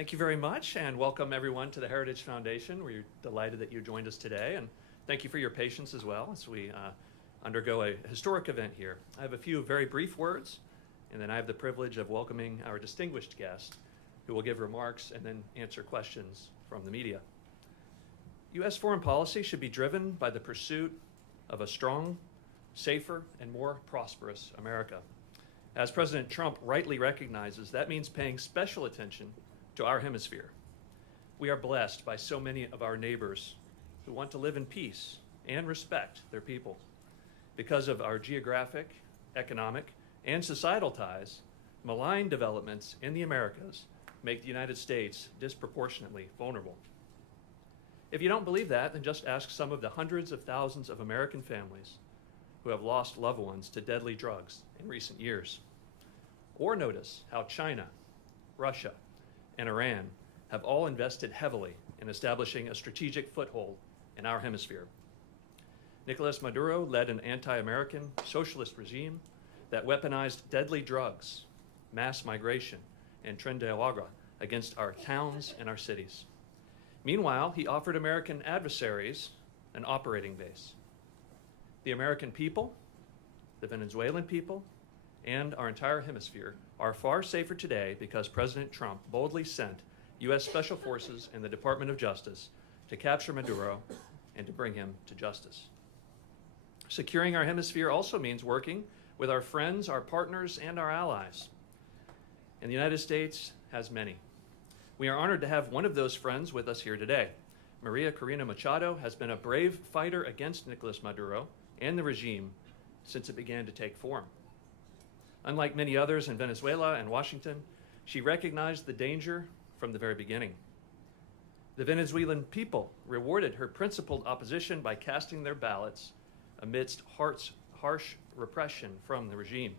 Thank you very much, and welcome everyone to the Heritage Foundation. We're delighted that you joined us today, and thank you for your patience as well as we undergo a historic event here. I have a few very brief words, and then I have the privilege of welcoming our distinguished guest, who will give remarks and then answer questions from the media. U.S. foreign policy should be driven by the pursuit of a strong, safer, and more prosperous America. As President Trump rightly recognizes, that means paying special attention to our hemisphere. We are blessed by so many of our neighbors who want to live in peace and respect their people. Because of our geographic, economic, and societal ties, malign developments in the Americas make the United States disproportionately vulnerable. If you don't believe that, then just ask some of the hundreds of thousands of American families who have lost loved ones to deadly drugs in recent years. Or notice how China, Russia, and Iran have all invested heavily in establishing a strategic foothold in our hemisphere. Nicolas Maduro led an anti-American socialist regime that weaponized deadly drugs, mass migration, and tren de agua against our towns and our cities. Meanwhile, he offered American adversaries an operating base. The American people, the Venezuelan people, and our entire hemisphere are far safer today because President Trump boldly sent U.S. Special Forces and the Department of Justice to capture Maduro and to bring him to justice. Securing our hemisphere also means working with our friends, our partners, and our allies. And the United States has many. We are honored to have one of those friends with us here today. María Corina Machado has been a brave fighter against Nicolas Maduro and the regime since it began to take form. Unlike many others in Venezuela and Washington, she recognized the danger from the very beginning. The Venezuelan people rewarded her principled opposition by casting their ballots amidst harsh repression from the regime.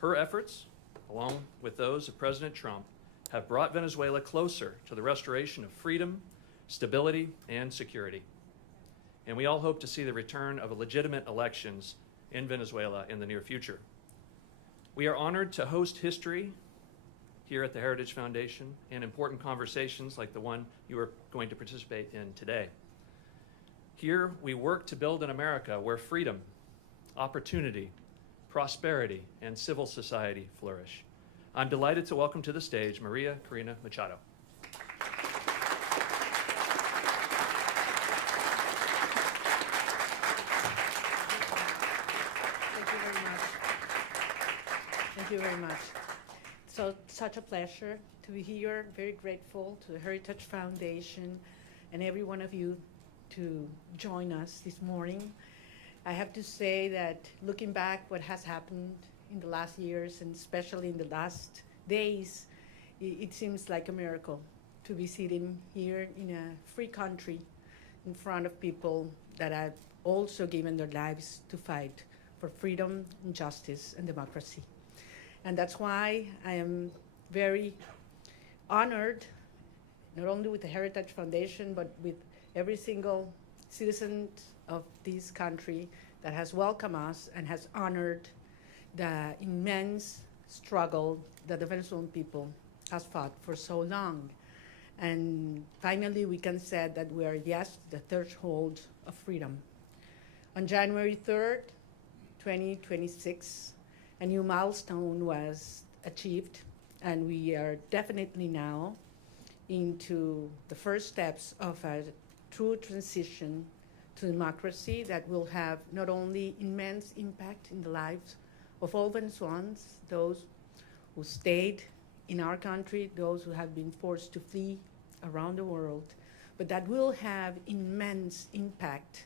Her efforts, along with those of President Trump, have brought Venezuela closer to the restoration of freedom, stability, and security. And we all hope to see the return of legitimate elections in Venezuela in the near future. We are honored to host history here at the Heritage Foundation and important conversations like the one you are going to participate in today. Here, we work to build an America where freedom, opportunity, prosperity, and civil society flourish. I'm delighted to welcome to the stage María Corina Machado. Thank you very much. So, such a pleasure to be here. Very grateful to the Heritage Foundation and every one of you to join us this morning. I have to say that looking back what has happened in the last years and especially in the last days, it seems like a miracle to be sitting here in a free country in front of people that have also given their lives to fight for freedom and justice and democracy. And that's why I am very honored, not only with the Heritage Foundation, but with every single citizen of this country that has welcomed us and has honored the immense struggle that the Venezuelan people has fought for so long. And finally, we can say that we are, yes, the threshold of freedom. On January 3rd, 2026, a new milestone was achieved, and we are definitely now into the first steps of a true transition to democracy that will have not only immense impact in the lives of all Venezuelans, those who stayed in our country, those who have been forced to flee around the world, but that will have immense impact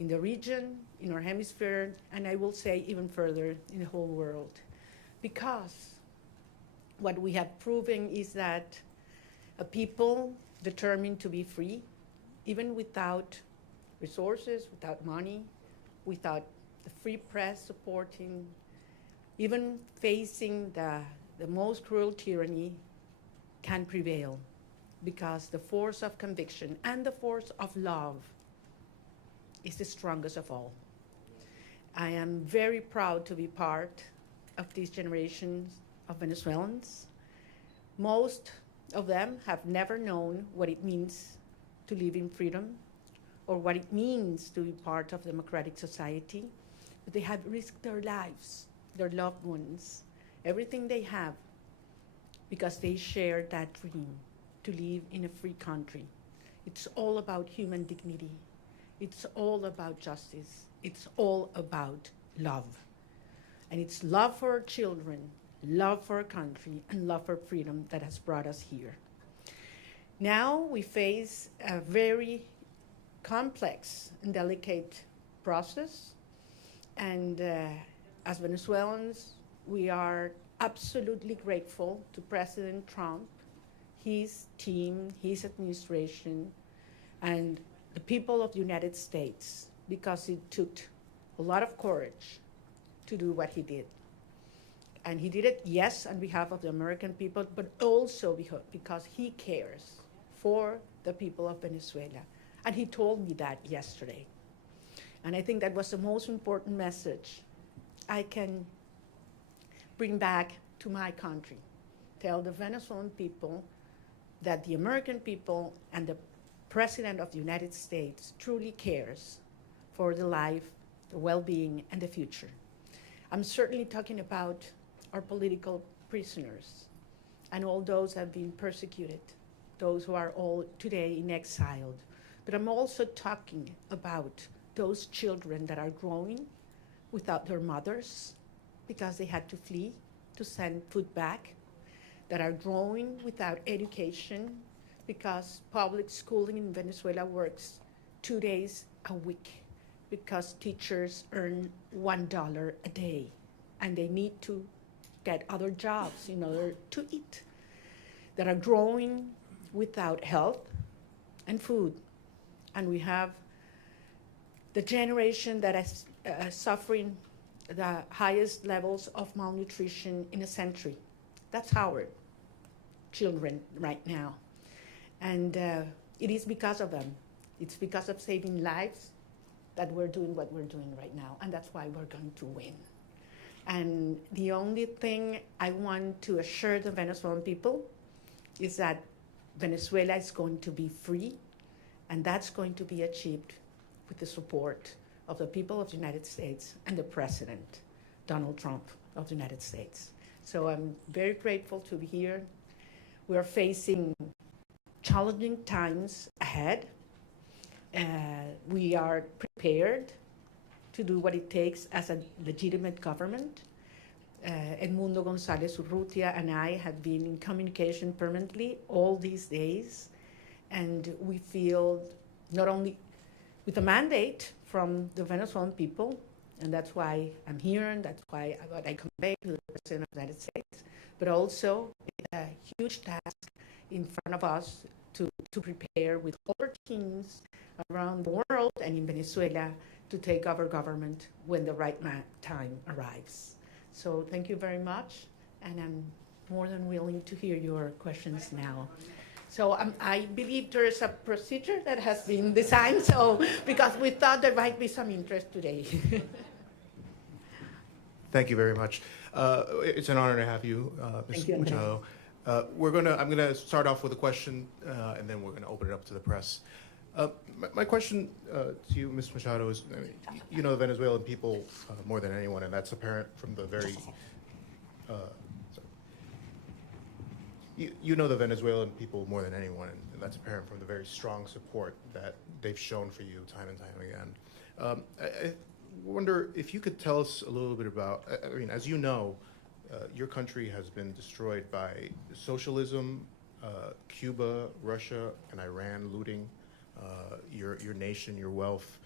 in the region, in our hemisphere, and I will say even further in the whole world. Because what we have proven is that a people determined to be free, even without resources, without money, without the free press supporting, even facing the most cruel tyranny, can prevail, because the force of conviction and the force of love is the strongest of all. I am very proud to be part of these generations of Venezuelans. Most of them have never known what it means to live in freedom or what it means to be part of democratic society. But they have risked their lives, their loved ones, everything they have, because they share that dream to live in a free country. It's all about human dignity. It's all about justice. It's all about love. And it's love for our children, love for our country, and love for freedom that has brought us here. Now we face a very complex and delicate process. And as Venezuelans, we are absolutely grateful to President Trump, his team, his administration, and the people of the United States, because it took a lot of courage to do what he did. And he did it, yes, on behalf of the American people, but also because he cares for the people of Venezuela. And he told me that yesterday. And I think that was the most important message I can bring back to my country. Tell the Venezuelan people that the American people and the President of the United States truly cares for the life, the well-being, and the future. I'm certainly talking about our political prisoners and all those that have been persecuted, those who are all today in exile. But I'm also talking about those children that are growing without their mothers because they had to flee to send food back, that are growing without education because public schooling in Venezuela works 2 days a week because teachers earn $1 a day and they need to get other jobs in order to eat, that are growing without health and food. And we have the generation that is suffering the highest levels of malnutrition in a century. That's our children right now. And it is because of them. It's because of saving lives that we're doing what we're doing right now. And that's why we're going to win. And the only thing I want to assure the Venezuelan people is that Venezuela is going to be free, and that's going to be achieved with the support of the people of the United States and the President, Donald Trump of the United States. So I'm very grateful to be here. We are facing challenging times ahead. We are prepared to do what it takes as a legitimate government. Edmundo González Urrutia and I have been in communication permanently all these days, and we feel not only with a mandate from the Venezuelan people, and that's why I'm here, and that's why I convey to the President of the United States, but also a huge task in front of us to prepare with other teams around the world and in Venezuela to take over government when the right time arrives. So thank you very much, and I'm more than willing to hear your questions now. So I believe there is a procedure that has been designed, so because we thought there might be some interest today. Thank you very much. It's an honor to have you, Ms. Machado. I'm gonna start off with a question, and then we're gonna open it up to the press. My question to you, Ms. Machado, is, I mean, you know the Venezuelan people more than anyone, and that's apparent from the very, you know the Venezuelan people more than anyone, and that's apparent from the very strong support that they've shown for you time and time again. I wonder if you could tell us a little bit about, I mean, as you know, your country has been destroyed by socialism, Cuba, Russia, and Iran looting your nation, your wealth.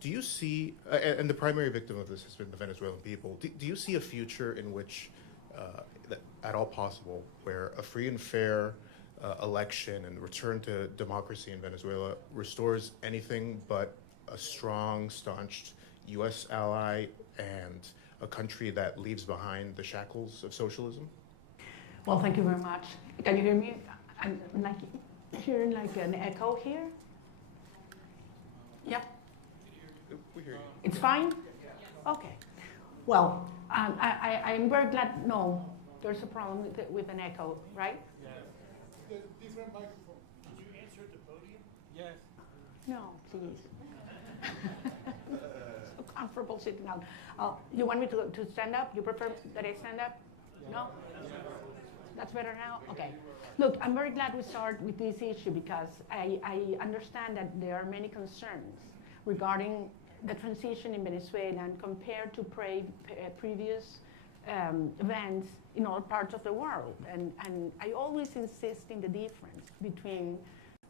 Do you see, and the primary victim of this has been the Venezuelan people, do you see a future in which, that at all possible, where a free and fair election and return to democracy in Venezuela restores anything but a strong, staunched U.S. ally and a country that leaves behind the shackles of socialism? Well, thank you very much. Can you hear me? I'm like hearing like an echo here. Yeah? We hear you. It's fine? Okay. Well, I'm very glad, no, there's a problem with an echo, right? different microphone. Did you answer at the podium? Yes. No, please. So comfortable sitting down. You want me to stand up? You prefer that I stand up? No? That's better now? Okay. Look, I'm very glad we start with this issue because I understand that there are many concerns regarding the transition in Venezuela and compared to previous events in all parts of the world. And I always insist in the difference between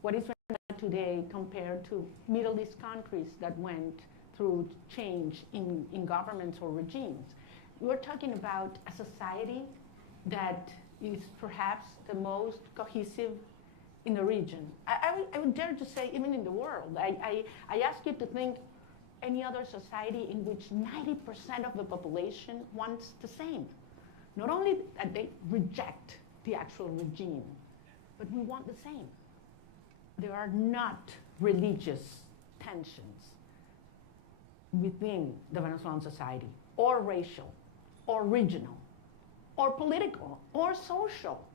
what is today compared to Middle East countries that went through change in governments or regimes. We're talking about a society that is perhaps the most cohesive in the region. I would dare to say even in the world. I ask you to think any other society in which 90% of the population wants the same. Not only that they reject the actual regime, but we want the same. There are not religious tensions within the Venezuelan society, or racial, or regional, or political, or social.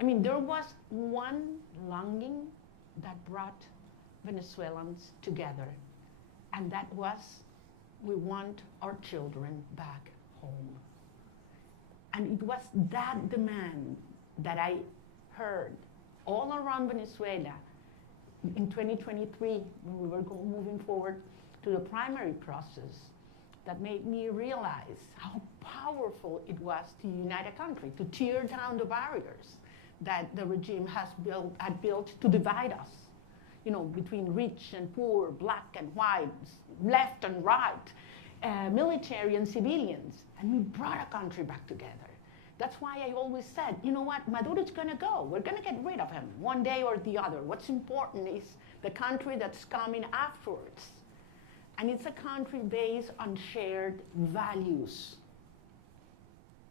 I mean, there was one longing that brought Venezuelans together, and that was, we want our children back home. And it was that demand that I heard all around Venezuela in 2023, when we were moving forward to the primary process, that made me realize how powerful it was to unite a country, to tear down the barriers that the regime had built to divide us, you know, between rich and poor, black and white, left and right, military and civilians. And we brought a country back together. That's why I always said, you know what, Maduro's gonna go. We're gonna get rid of him one day or the other. What's important is the country that's coming afterwards. And it's a country based on shared values.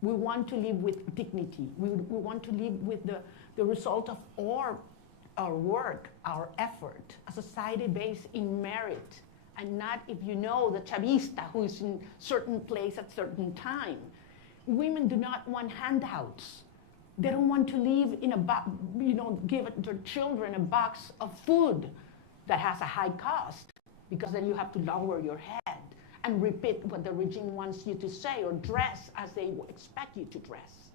We want to live with dignity. We want to live with the result of our work, our effort, a society based in merit, and not if you know the Chavista who is in certain place at certain time. Women do not want handouts. They don't want to live in a box, you know, give their children a box of food that has a high cost, because then you have to lower your head and repeat what the regime wants you to say or dress as they expect you to dress.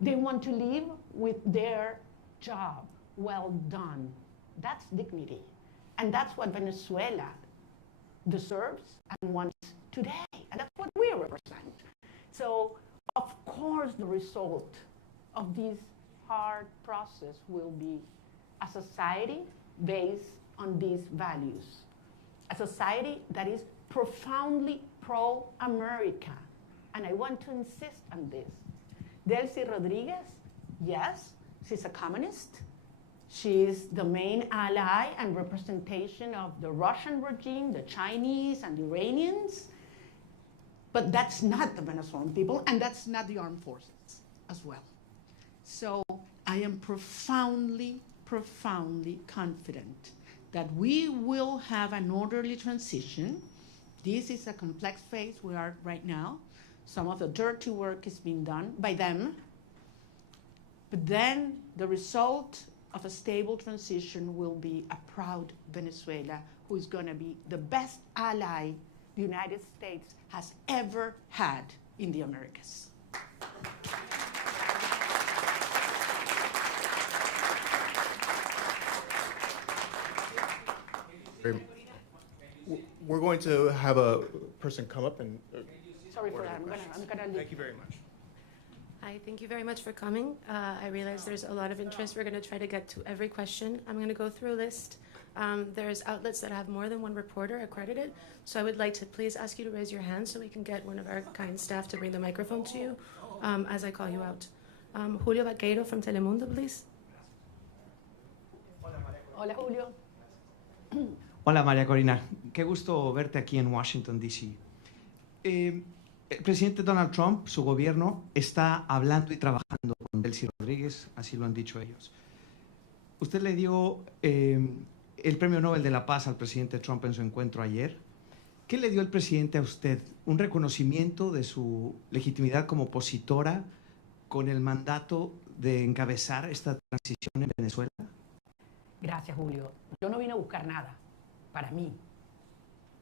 They want to live with their job well done. That's dignity. And that's what Venezuela deserves and wants today. And that's what we represent. So, of course, the result of this hard process will be a society based on these values. A society that is profoundly pro-America. And I want to insist on this. Delcy Rodriguez, yes, she's a communist. She is the main ally and representation of the Russian regime, the Chinese and the Iranians. But that's not the Venezuelan people, and that's not the armed forces as well. So I am profoundly, profoundly confident that we will have an orderly transition. This is a complex phase we are right now. Some of the dirty work is being done by them. But then the result of a stable transition will be a proud Venezuela who is going to be the best ally the United States has ever had in the Americas. We're going to have a person come up and. Sorry for that. I'm gonna leave. Thank you very much. Hi, thank you very much for coming. I realize there's a lot of interest. We're going to try to get to every question. I'm going to go through a list. There's outlets that have more than one reporter accredited, so I would like to please ask you to raise your hand so we can get one of our kind staff to bring the microphone to you as I call you out. Julio Vaqueiro from Telemundo, please. Hola, Julio. Hola, María Corina. Qué gusto verte aquí en Washington, D.C. El presidente Donald Trump, su gobierno, está hablando y trabajando con Delcy Rodríguez, así lo han dicho ellos. Usted le dio el Premio Nobel de la Paz al presidente Trump en su encuentro ayer. ¿Qué le dio el presidente a usted? ¿Un reconocimiento de su legitimidad como opositora con el mandato de encabezar esta transición en Venezuela? Gracias, Julio. Yo no vine a buscar nada para mí.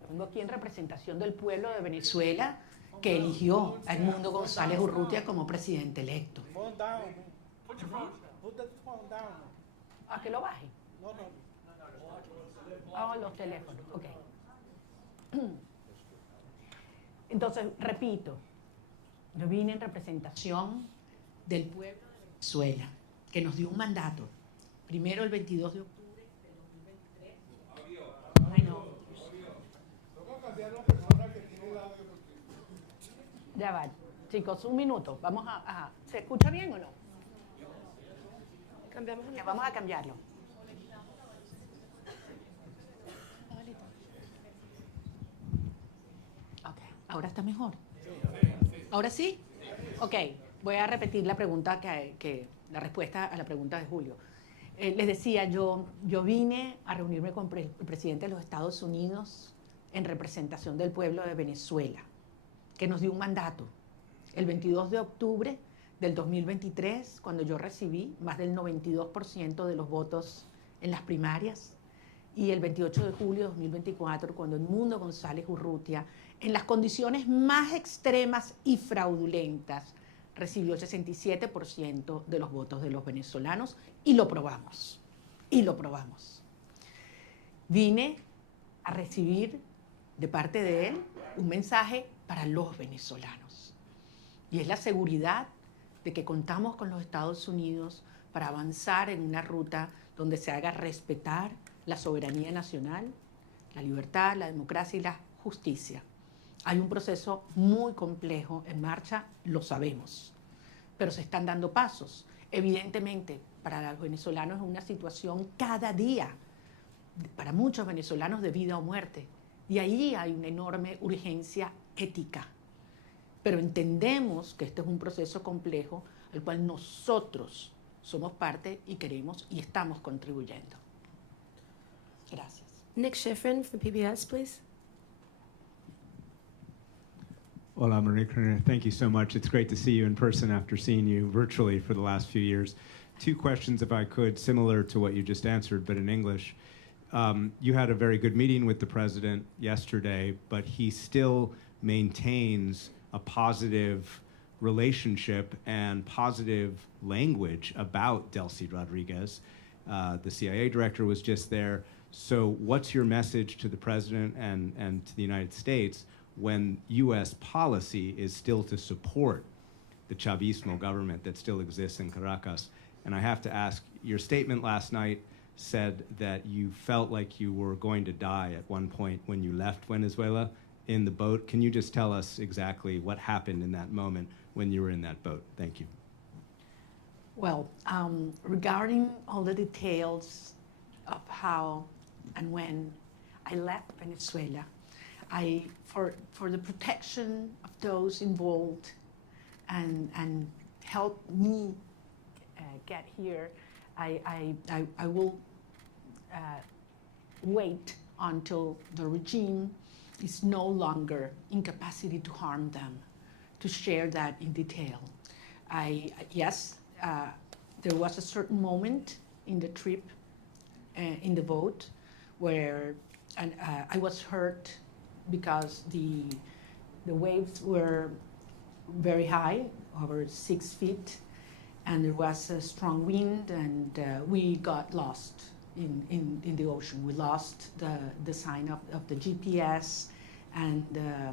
Vengo aquí en representación del pueblo de Venezuela que eligió a Edmundo González Urrutia como presidente electo. Phone down. Put your phone down. Put the phone down. ¿A que lo baje? No, no. Oh, los teléfonos, ok. Entonces, repito, yo vine en representación del pueblo de Venezuela, que nos dio un mandato. Primero el 22 de octubre del 2023. Ay, no. Ya va, chicos, un minuto. Vamos a ¿se escucha bien o no? Cambiamos una- Ya, vamos a cambiarlo. Ok, ahora está mejor. ¿Ahora sí? Ok, voy a repetir la pregunta la respuesta a la pregunta de Julio. Les decía, yo vine a reunirme con el presidente de los Estados Unidos en representación del pueblo de Venezuela, que nos dio un mandato. El 22 de octubre del 2023, cuando yo recibí más del 92% de los votos en las primarias, y el 28 de julio de 2024, cuando Edmundo González Urrutia, en las condiciones más extremas y fraudulentas, recibió el 67% de los votos de los venezolanos, y lo probamos, Vine a recibir de parte de él un mensaje para los venezolanos, y es la seguridad de que contamos con los Estados Unidos para avanzar en una ruta donde se haga respetar la soberanía nacional, la libertad, la democracia y la justicia. Hay un proceso muy complejo en marcha, lo sabemos, pero se están dando pasos. Evidentemente, para los venezolanos es una situación cada día, para muchos venezolanos de vida o muerte, y ahí hay una enorme urgencia ética. Pero entendemos que este es un proceso complejo al cual nosotros somos parte y queremos y estamos contribuyendo. Gracias. Nick Schifrin from PBS, please. Hola, María Corina. Thank you so much. It's great to see you in person after seeing you virtually for the last few years. Two questions, if I could, similar to what you just answered, but in English. You had a very good meeting with the president yesterday, but he still maintains a positive relationship and positive language about Delcy Rodriguez. The CIA director was just there. So what's your message to the president and to the United States when U.S. policy is still to support the Chavismo government that still exists in Caracas? And I have to ask, your statement last night said that you felt like you were going to die at one point when you left Venezuela in the boat. Can you just tell us exactly what happened in that moment when you were in that boat? Thank you. Well, regarding all the details of how and when I left Venezuela, for the protection of those involved and help me get here, I will wait until the regime is no longer in capacity to harm them, to share that in detail. Yes, there was a certain moment in the trip, in the boat, where I was hurt because the waves were very high, over 6 feet, and there was a strong wind, and we got lost in the ocean. We lost the sign of the GPS, and the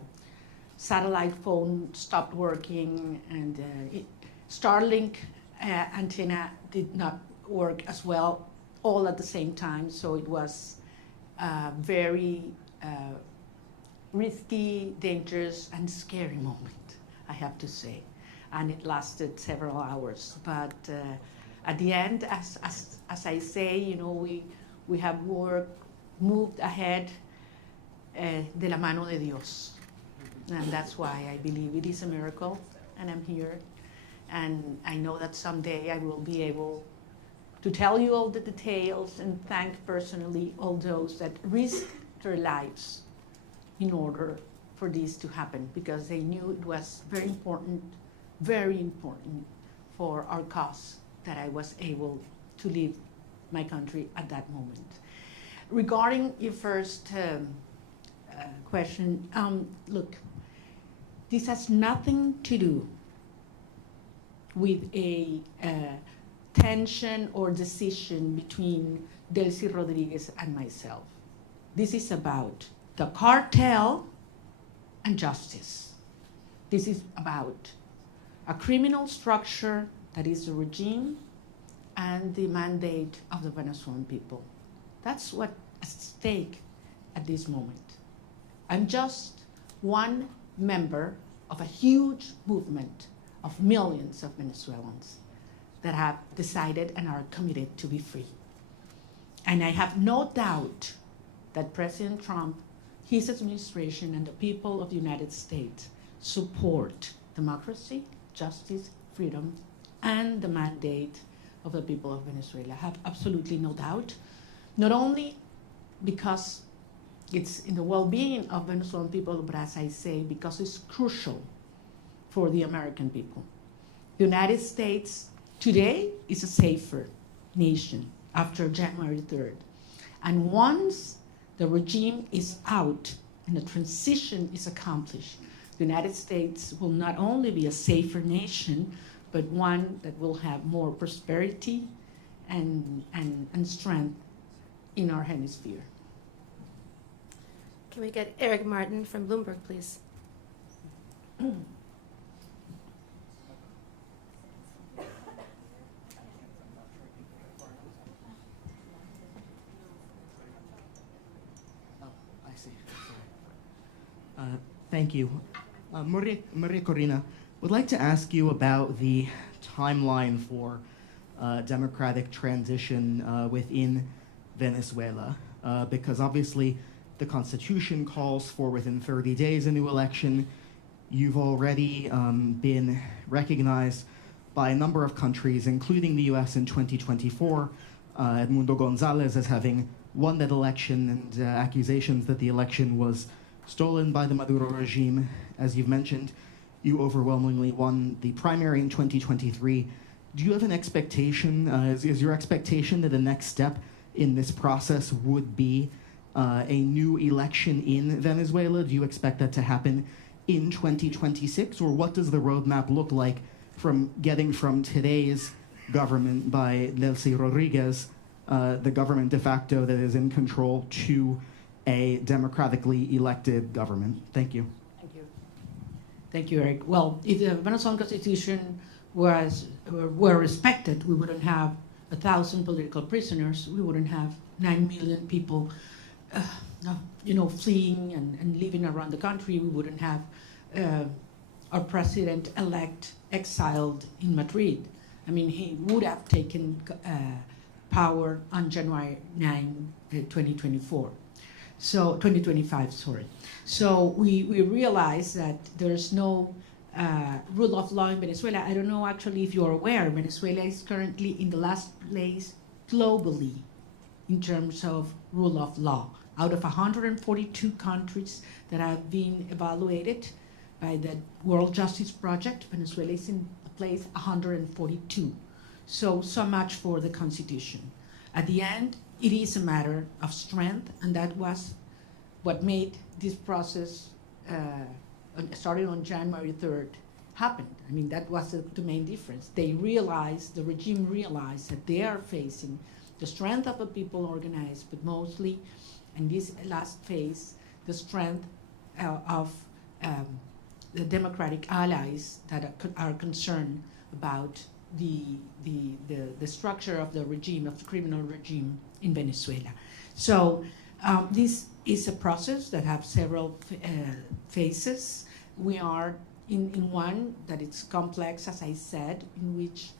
satellite phone stopped working, and Starlink antenna did not work as well, all at the same time. So it was a very risky, dangerous, and scary moment, I have to say. And it lasted several hours. But at the end, as I say, you know, we have moved ahead de la mano de Dios. And that's why I believe it is a miracle, and I'm here. And I know that someday I will be able to tell you all the details and thank personally all those that risked their lives in order for this to happen, because they knew it was very important for our cause that I was able to leave my country at that moment. Regarding your first question, look, this has nothing to do with a tension or decision between Delcy Rodriguez and myself. This is about the cartel and justice. This is about a criminal structure that is the regime and the mandate of the Venezuelan people. That's what's at stake at this moment. I'm just one member of a huge movement of millions of Venezuelans that have decided and are committed to be free. And I have no doubt that President Trump, his administration, and the people of the United States support democracy, justice, freedom, and the mandate of the people of Venezuela. I have absolutely no doubt, not only because it's in the well-being of Venezuelan people, but as I say, because it's crucial for the American people. The United States today is a safer nation after January 3rd. And once the regime is out and the transition is accomplished, the United States will not only be a safer nation, but one that will have more prosperity and strength in our hemisphere. Can we get Eric Martin from Bloomberg, please? Thank you. Maria Corina, would like to ask you about the timeline for democratic transition within Venezuela, because obviously the Constitution calls for within 30 days a new election. You've already been recognized by a number of countries, including the US in 2024, Edmundo Gonzalez as having won that election, and accusations that the election was stolen by the Maduro regime. As you've mentioned, you overwhelmingly won the primary in 2023. Do you have an expectation, is your expectation that the next step in this process would be a new election in Venezuela? Do you expect that to happen in 2026? Or what does the roadmap look like from getting from today's government by Delcy Rodriguez, the government de facto that is in control, to a democratically elected government? Thank you. Thank you. Thank you, Eric. Well, if the Venezuelan Constitution were respected, we wouldn't have 1,000 political prisoners. We wouldn't have 9 million people, fleeing and living around the country. We wouldn't have our president-elect exiled in Madrid. I mean, he would have taken power on January 9, 2024. So 2025, sorry. So we realize that there's no rule of law in Venezuela. I don't know actually if you're aware, Venezuela is currently in the last place globally in terms of rule of law. Out of 142 countries that have been evaluated by the World Justice Project, Venezuela is in place 142. So much for the Constitution. At the end, it is a matter of strength, and that was what made this process, starting on January 3rd, happen. I mean, that was the main difference. The regime realized that they are facing the strength of the people organized, but mostly, in this last phase, the strength of the democratic allies that are concerned about the structure of the regime, of the criminal regime in Venezuela. So this is a process that has several phases. We are in one that it's complex, as I said, in which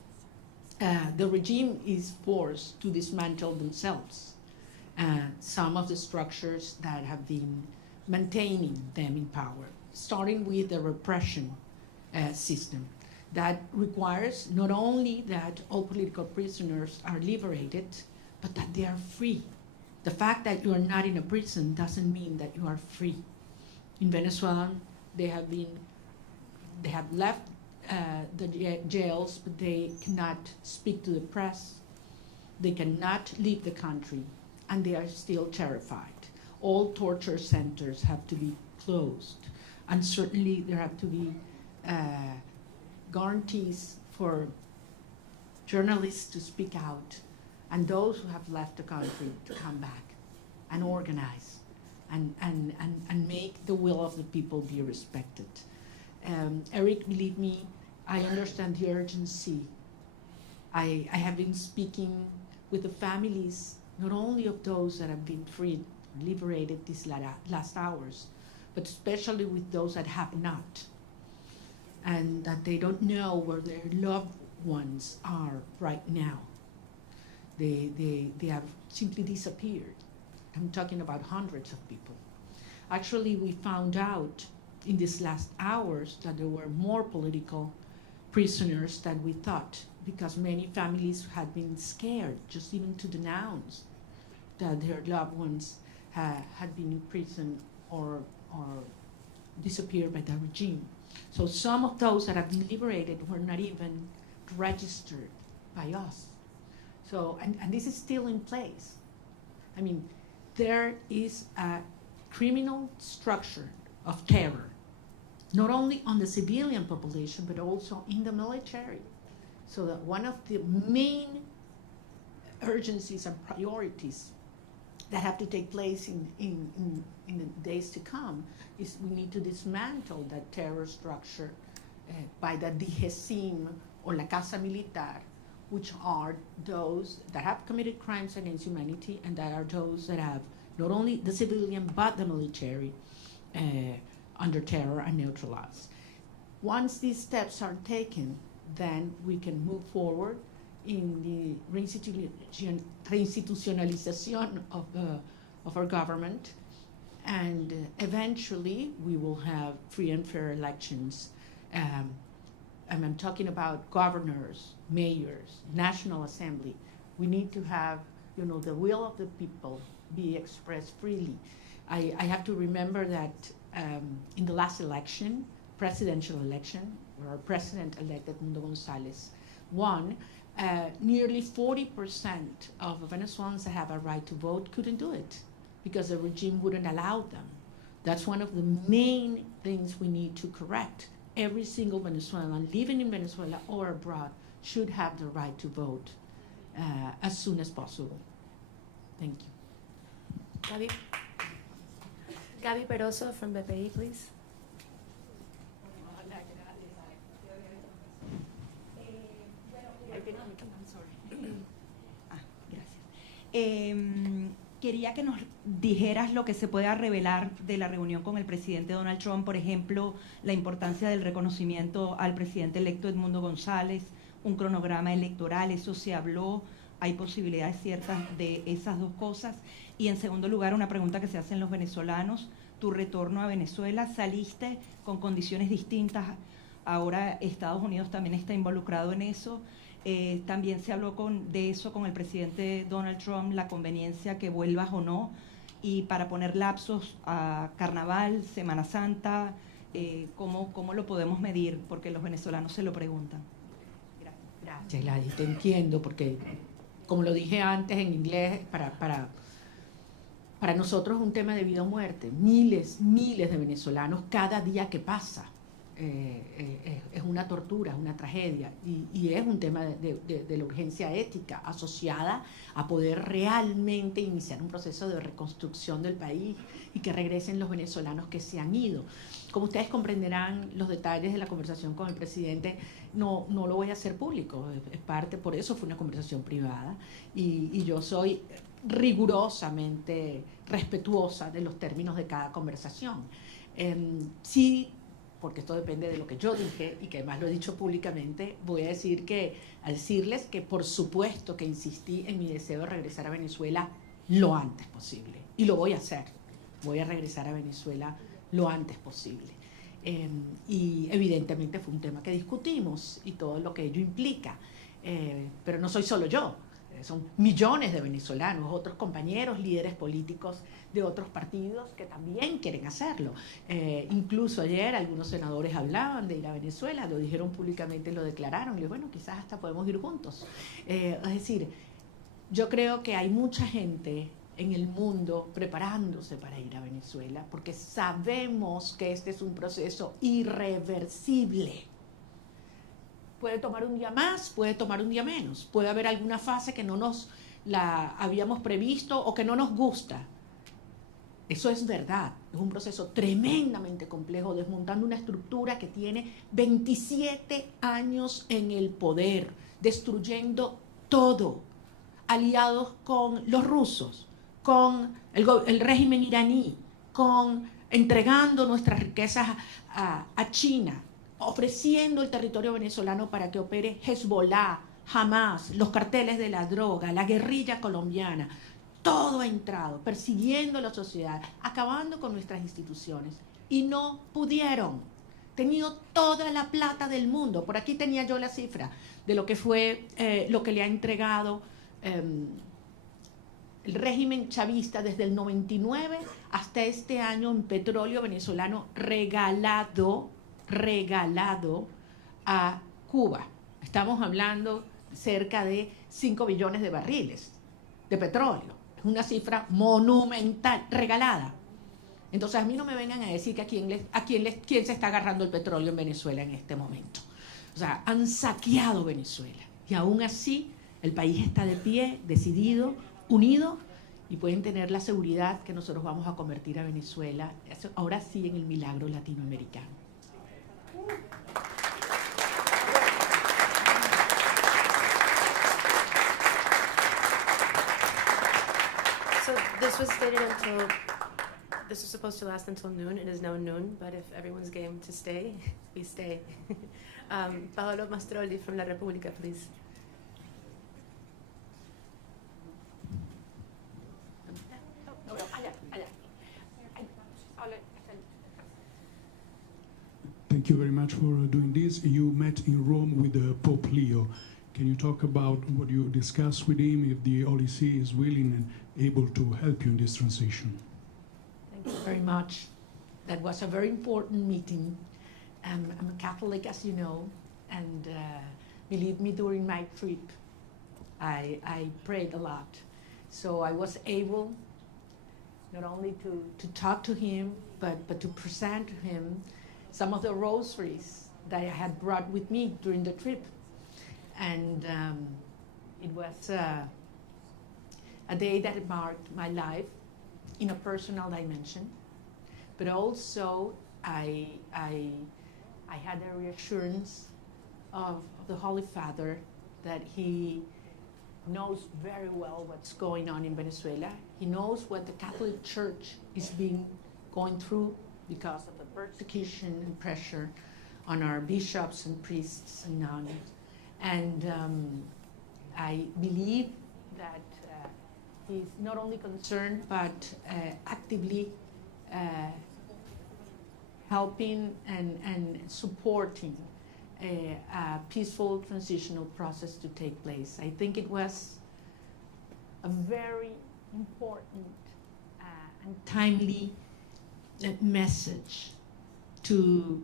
the regime is forced to dismantle themselves. Some of the structures that have been maintaining them in power, starting with the repression system. That requires not only that all political prisoners are liberated, but that they are free. The fact that you are not in a prison doesn't mean that you are free. In Venezuela, they have left jails, but they cannot speak to the press. They cannot leave the country, and they are still terrified. All torture centers have to be closed, and certainly there have to be guarantees for journalists to speak out, and those who have left the country to come back and organize and make the will of the people be respected. Eric, believe me, I understand the urgency. I have been speaking with the families, not only of those that have been freed, liberated these last hours, but especially with those that have not, and that they don't know where their loved ones are right now. They have simply disappeared. I'm talking about hundreds of people. Actually, we found out in these last hours that there were more political prisoners than we thought, because many families had been scared just even to denounce that their loved ones had been imprisoned or disappeared by the regime. So some of those that have been liberated were not even registered by us. So, and this is still in place. I mean, there is a criminal structure of terror, not only on the civilian population, but also in the military. So that one of the main urgencies and priorities that have to take place in the days to come is we need to dismantle that terror structure by the DGCIM or La Casa Militar, which are those that have committed crimes against humanity, and that are those that have not only the civilian but the military under terror and neutralized. Once these steps are taken, then we can move forward in the reinstitutionalization of our government, and eventually we will have free and fair elections. And I'm talking about governors, mayors, National Assembly. We need to have, the will of the people be expressed freely. I have to remember that in the last election, presidential election, where our president-elect Edmundo González won, nearly 40% of Venezuelans that have a right to vote couldn't do it because the regime wouldn't allow them. That's one of the main things we need to correct. Every single Venezuelan living in Venezuela or abroad should have the right to vote as soon as possible. Thank you. Gaby Peroso from BPI, please. Quería que nos dijeras lo que se pueda revelar de la reunión con el presidente Donald Trump, por ejemplo, la importancia del reconocimiento al presidente electo Edmundo González, un cronograma electoral, eso se habló, hay posibilidades ciertas de esas dos cosas. Y en segundo lugar, una pregunta que se hacen los venezolanos, tu retorno a Venezuela, saliste con condiciones distintas, ahora Estados Unidos también está involucrado en eso. También se habló de eso con el presidente Donald Trump, la conveniencia que vuelvas o no, y para poner lapsos a Carnaval, Semana Santa, ¿cómo lo podemos medir? Porque los venezolanos se lo preguntan. Gracias, Gladys, te entiendo, porque como lo dije antes en inglés, para nosotros es un tema de vida o muerte. Miles de venezolanos cada día que pasa. Es una tortura, es una tragedia, y es un tema de la urgencia ética asociada a poder realmente iniciar un proceso de reconstrucción del país y que regresen los venezolanos que se han ido. Como ustedes comprenderán, los detalles de la conversación con el presidente no lo voy a hacer público, es parte, por eso fue una conversación privada, y yo soy rigurosamente respetuosa de los términos de cada conversación. Sí, porque esto depende de lo que yo dije y que además lo he dicho públicamente, voy a decirles que por supuesto que insistí en mi deseo de regresar a Venezuela lo antes posible, y lo voy a hacer. Voy a regresar a Venezuela lo antes posible. Y evidentemente fue un tema que discutimos y todo lo que ello implica, pero no soy solo yo. son millones de venezolanos, otros compañeros, líderes políticos de otros partidos que también quieren hacerlo. Incluso ayer algunos senadores hablaban de ir a Venezuela, lo dijeron públicamente, lo declararon, y bueno, quizás hasta podemos ir juntos. Es decir, yo creo que hay mucha gente en el mundo preparándose para ir a Venezuela, porque sabemos que este es un proceso irreversible. Puede tomar un día más, puede tomar un día menos, puede haber alguna fase que no nos la habíamos previsto o que no nos gusta. Eso es verdad, es un proceso tremendamente complejo, desmontando una estructura que tiene 27 años en el poder, destruyendo todo, aliados con los rusos, con el régimen iraní, entregando nuestras riquezas a China, ofreciendo el territorio venezolano para que opere Hezbollah, Hamas, los carteles de la droga, la guerrilla colombiana. Todo ha entrado, persiguiendo a la sociedad, acabando con nuestras instituciones. Y no pudieron. Tenido toda la plata del mundo. Por aquí tenía yo la cifra de lo que fue, lo que le ha entregado el régimen chavista desde el 99 hasta este año en petróleo venezolano regalado a Cuba. Estamos hablando cerca de 5 billones de barriles de petróleo. Es una cifra monumental, regalada. Entonces a mí no me vengan a decir que quién se está agarrando el petróleo en Venezuela en este momento. O sea, han saqueado Venezuela. Y aún así el país está de pie, decidido, unido, y pueden tener la seguridad que nosotros vamos a convertir a Venezuela, ahora sí, en el milagro latinoamericano. So this was stated until, this was supposed to last until noon. It is now noon, but if everyone's game to stay, we stay. Paolo Mastrolli from La Repubblica, please. Thank you very much for doing this. You met in Rome with Pope Leo. Can you talk about what you discussed with him, if the Holy See is willing and able to help you in this transition? Thank you very much. That was a very important meeting. I'm a Catholic, as you know, and believe me, during my trip, I prayed a lot. So I was able not only to talk to him, but to present to him some of the rosaries that I had brought with me during the trip. And it was a day that marked my life in a personal dimension, but also I had a reassurance of the Holy Father that he knows very well what's going on in Venezuela. He knows what the Catholic Church is going through because of the persecution and pressure on our bishops and priests and nuns. And I believe that he's not only concerned, but actively helping and supporting a peaceful transitional process to take place. I think it was a very important and timely message to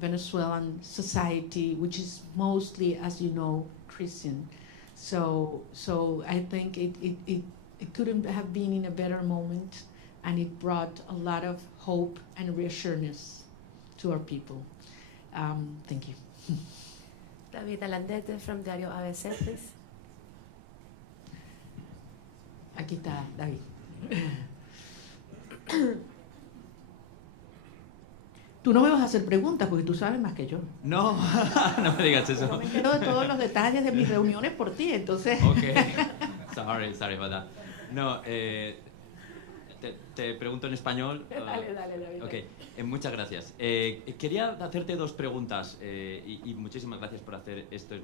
Venezuelan society, which is mostly, as you know, Christian. So I think it couldn't have been in a better moment, and it brought a lot of hope and reassurance to our people. Thank you. David Alandete from Diario ABC, please. Aquí está David. Tú no me vas a hacer preguntas porque tú sabes más que yo. No, no me digas eso. Yo me entero de todos los detalles de mis reuniones por ti, entonces. Okay. Sorry about that. No, te pregunto en español. Dale, David. Okay. Muchas gracias. Quería hacerte dos preguntas y muchísimas gracias por hacer esto. Es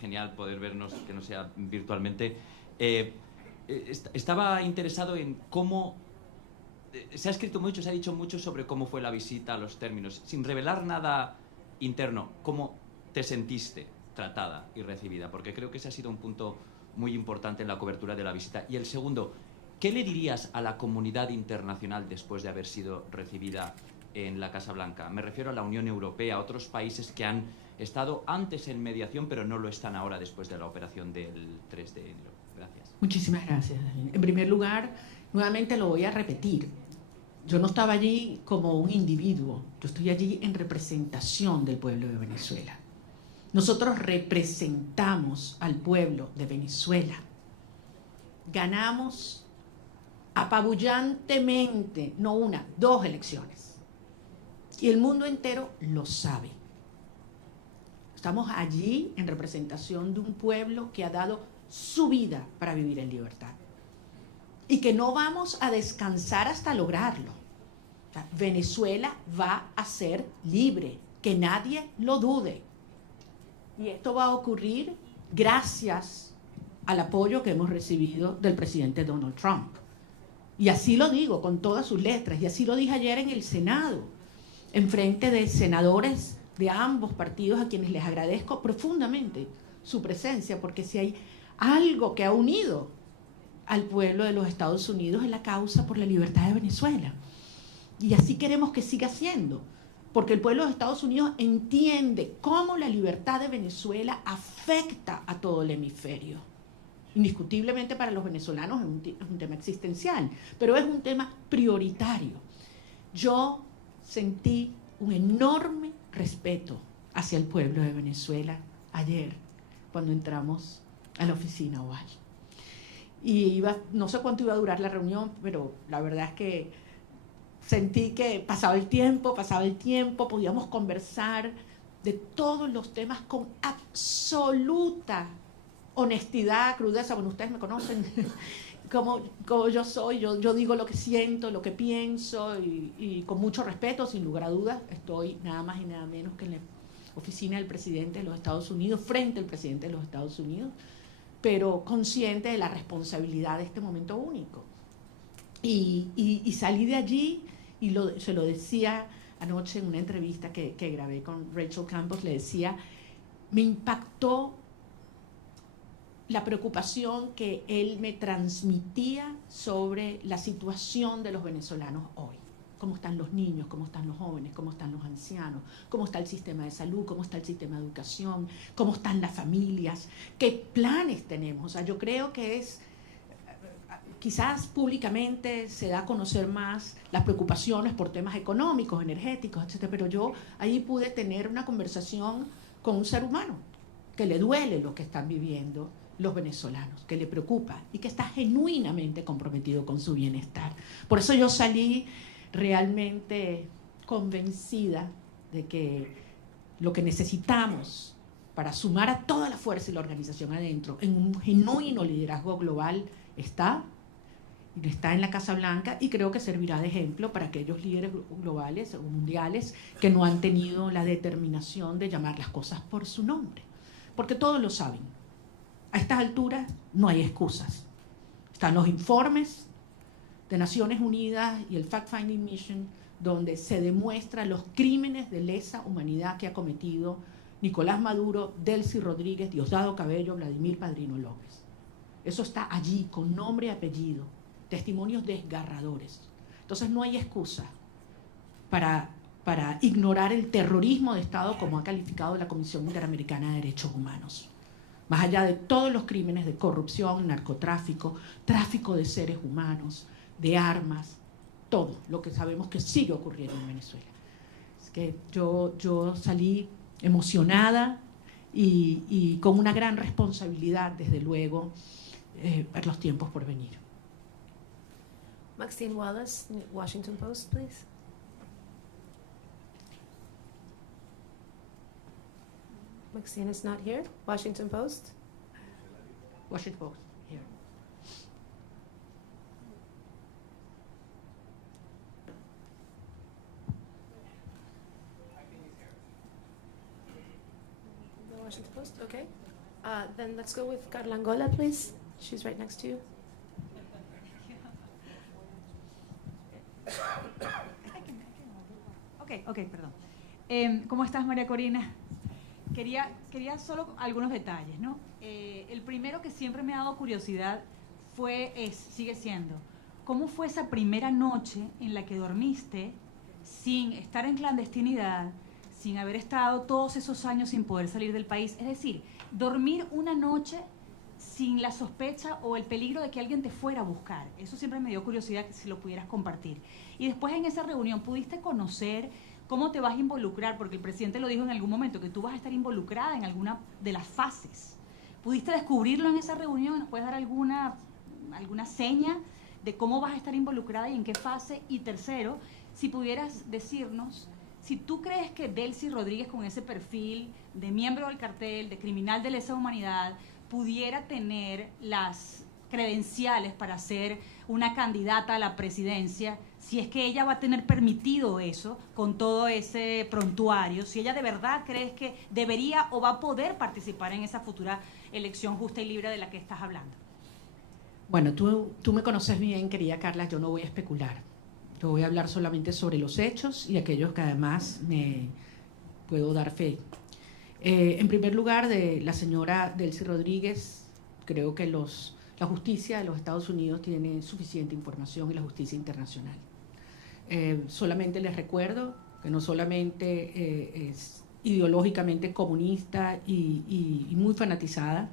genial poder vernos, que no sea virtualmente. Estaba interesado en cómo... Se ha escrito mucho, se ha dicho mucho sobre cómo fue la visita, los términos, sin revelar nada interno. ¿Cómo te sentiste tratada y recibida? Porque creo que ese ha sido un punto muy importante en la cobertura de la visita. Y el segundo, ¿qué le dirías a la comunidad internacional después de haber sido recibida en la Casa Blanca? Me refiero a la Unión Europea, a otros países que han estado antes en mediación, pero no lo están ahora después de la operación del 3 de enero. Gracias. Muchísimas gracias. En primer lugar, nuevamente lo voy a repetir. Yo no estaba allí como un individuo, yo estoy allí en representación del pueblo de Venezuela. Nosotros representamos al pueblo de Venezuela. Ganamos apabullantemente, no una, 2 elecciones. Y el mundo entero lo sabe. Estamos allí en representación de un pueblo que ha dado su vida para vivir en libertad. Y que no vamos a descansar hasta lograrlo. O sea, Venezuela va a ser libre, que nadie lo dude. Y esto va a ocurrir gracias al apoyo que hemos recibido del presidente Donald Trump. Y así lo digo con todas sus letras, y así lo dije ayer en el Senado, en frente de senadores de ambos partidos a quienes les agradezco profundamente su presencia, porque si hay algo que ha unido al pueblo de los Estados Unidos es la causa por la libertad de Venezuela. Y así queremos que siga siendo, porque el pueblo de Estados Unidos entiende cómo la libertad de Venezuela afecta a todo el hemisferio. Indiscutiblemente para los venezolanos es un tema existencial, pero es un tema prioritario. Yo sentí un enorme respeto hacia el pueblo de Venezuela ayer, cuando entramos a la oficina oval. Y no sé cuánto iba a durar la reunión, pero la verdad es que sentí que pasaba el tiempo, podíamos conversar de todos los temas con absoluta honestidad, crudeza. Bueno, ustedes me conocen como yo soy, yo digo lo que siento, lo que pienso, y con mucho respeto, sin lugar a dudas. Estoy nada más y nada menos que en la oficina del presidente de los Estados Unidos, frente al presidente de los Estados Unidos, pero consciente de la responsabilidad de este momento único. Y salí de allí, y se lo decía anoche en una entrevista que grabé con Rachel Campos, le decía, me impactó la preocupación que él me transmitía sobre la situación de los venezolanos hoy. Cómo están los niños, cómo están los jóvenes, cómo están los ancianos, cómo está el sistema de salud, cómo está el sistema de educación, cómo están las familias, qué planes tenemos. O sea, yo creo que quizás públicamente se da a conocer más las preocupaciones por temas económicos, energéticos, etc. Pero yo ahí pude tener una conversación con un ser humano que le duele lo que están viviendo los venezolanos, que le preocupa y que está genuinamente comprometido con su bienestar. Por eso yo salí realmente convencida de que lo que necesitamos para sumar a toda la fuerza y la organización adentro en un genuino liderazgo global está en la Casa Blanca, y creo que servirá de ejemplo para aquellos líderes globales o mundiales que no han tenido la determinación de llamar las cosas por su nombre, porque todos lo saben. A estas alturas no hay excusas. Están los informes de Naciones Unidas y el Fact-Finding Mission, donde se demuestran los crímenes de lesa humanidad que ha cometido Nicolás Maduro, Delcy Rodríguez, Diosdado Cabello, Vladimir Padrino López. Eso está allí, con nombre y apellido, testimonios desgarradores. Entonces no hay excusa para ignorar el terrorismo de Estado, como ha calificado la Comisión Interamericana de Derechos Humanos. Más allá de todos los crímenes de corrupción, narcotráfico, tráfico de seres humanos, de armas, todo lo que sabemos que sigue ocurriendo en Venezuela. Es que yo salí emocionada y con una gran responsabilidad, desde luego, ver los tiempos por venir. Maxine Wallace, Washington Post, please. Maxine is not here. Washington Post. Washington Post, here. The Washington Post, okay. Then let's go with Carla Angola, please. She's right next to you. Ok, perdón. ¿Cómo estás, María Corina? Quería solo algunos detalles, ¿no? El primero que siempre me ha dado curiosidad sigue siendo, ¿cómo fue esa primera noche en la que dormiste sin estar en clandestinidad, sin haber estado todos esos años sin poder salir del país? Es decir, dormir una noche sin la sospecha o el peligro de que alguien te fuera a buscar. Eso siempre me dio curiosidad, que si lo pudieras compartir. Y después en esa reunión, ¿pudiste conocer cómo te vas a involucrar? Porque el presidente lo dijo en algún momento, que tú vas a estar involucrada en alguna de las fases. ¿Pudiste descubrirlo en esa reunión? ¿Nos puedes dar alguna seña de cómo vas a estar involucrada y en qué fase? Y tercero, si pudieras decirnos si tú crees que Delcy Rodríguez, con ese perfil de miembro del cartel, de criminal de lesa humanidad, pudiera tener las credenciales para ser una candidata a la presidencia, si es que ella va a tener permitido eso con todo ese prontuario, si ella de verdad crees que debería o va a poder participar en esa futura elección justa y libre de la que estás hablando. Bueno, tú me conoces bien, querida Carla, yo no voy a especular. Yo voy a hablar solamente sobre los hechos y aquellos que además me puedo dar fe. En primer lugar, de la señora Delcy Rodríguez, creo que la justicia de los Estados Unidos tiene suficiente información y la justicia internacional. Solamente les recuerdo que no solamente es ideológicamente comunista y muy fanatizada,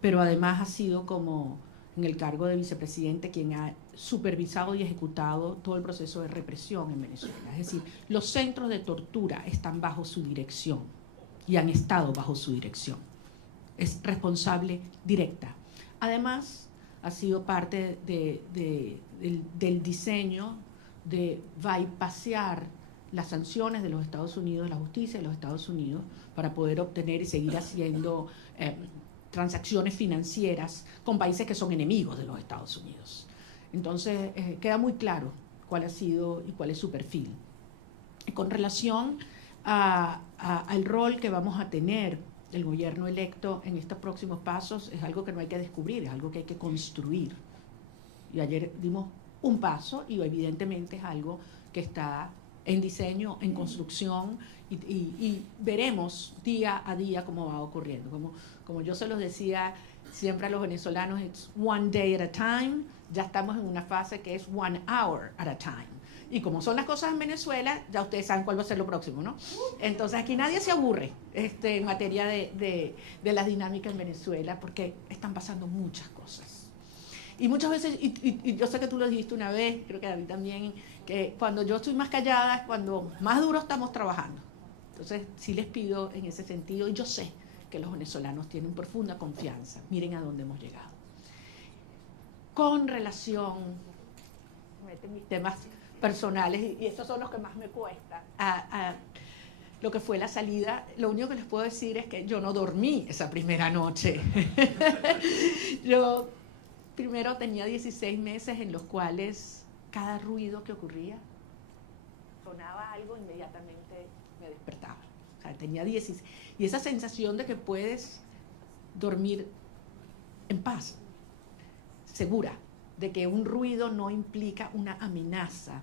pero además ha sido, como en el cargo de vicepresidente, quien ha supervisado y ejecutado todo el proceso de represión en Venezuela. Es decir, los centros de tortura están bajo su dirección y han estado bajo su dirección. Es responsable directa. Además, ha sido parte del diseño de bypassear las sanciones de los Estados Unidos, la justicia de los Estados Unidos, para poder obtener y seguir haciendo transacciones financieras con países que son enemigos de los Estados Unidos. Entonces, queda muy claro cuál ha sido y cuál es su perfil. Con relación al rol que vamos a tener el gobierno electo en estos próximos pasos, es algo que no hay que descubrir, es algo que hay que construir. Y ayer dimos un paso y evidentemente es algo que está en diseño, en construcción, y veremos día a día cómo va ocurriendo. Como yo se los decía siempre a los venezolanos, it's one day at a time. Ya estamos en una fase que es 1 hour at a time. Y como son las cosas en Venezuela, ya ustedes saben cuál va a ser lo próximo, ¿no? Entonces aquí nadie se aburre en materia de las dinámicas en Venezuela, porque están pasando muchas cosas. Y muchas veces, y yo sé que tú lo dijiste una vez, creo que David también, que cuando yo estoy más callada es cuando más duro estamos trabajando. Entonces sí les pido en ese sentido, y yo sé que los venezolanos tienen profunda confianza. Miren a dónde hemos llegado. Con relación, meten mis temas personales, y estos son los que más me cuesta, a lo que fue la salida, lo único que les puedo decir es que yo no dormí esa primera noche. Yo primero tenía 16 meses en los cuales cada ruido que ocurría, sonaba algo, inmediatamente me despertaba. O sea, tenía 16. Y esa sensación de que puedes dormir en paz, segura, de que un ruido no implica una amenaza,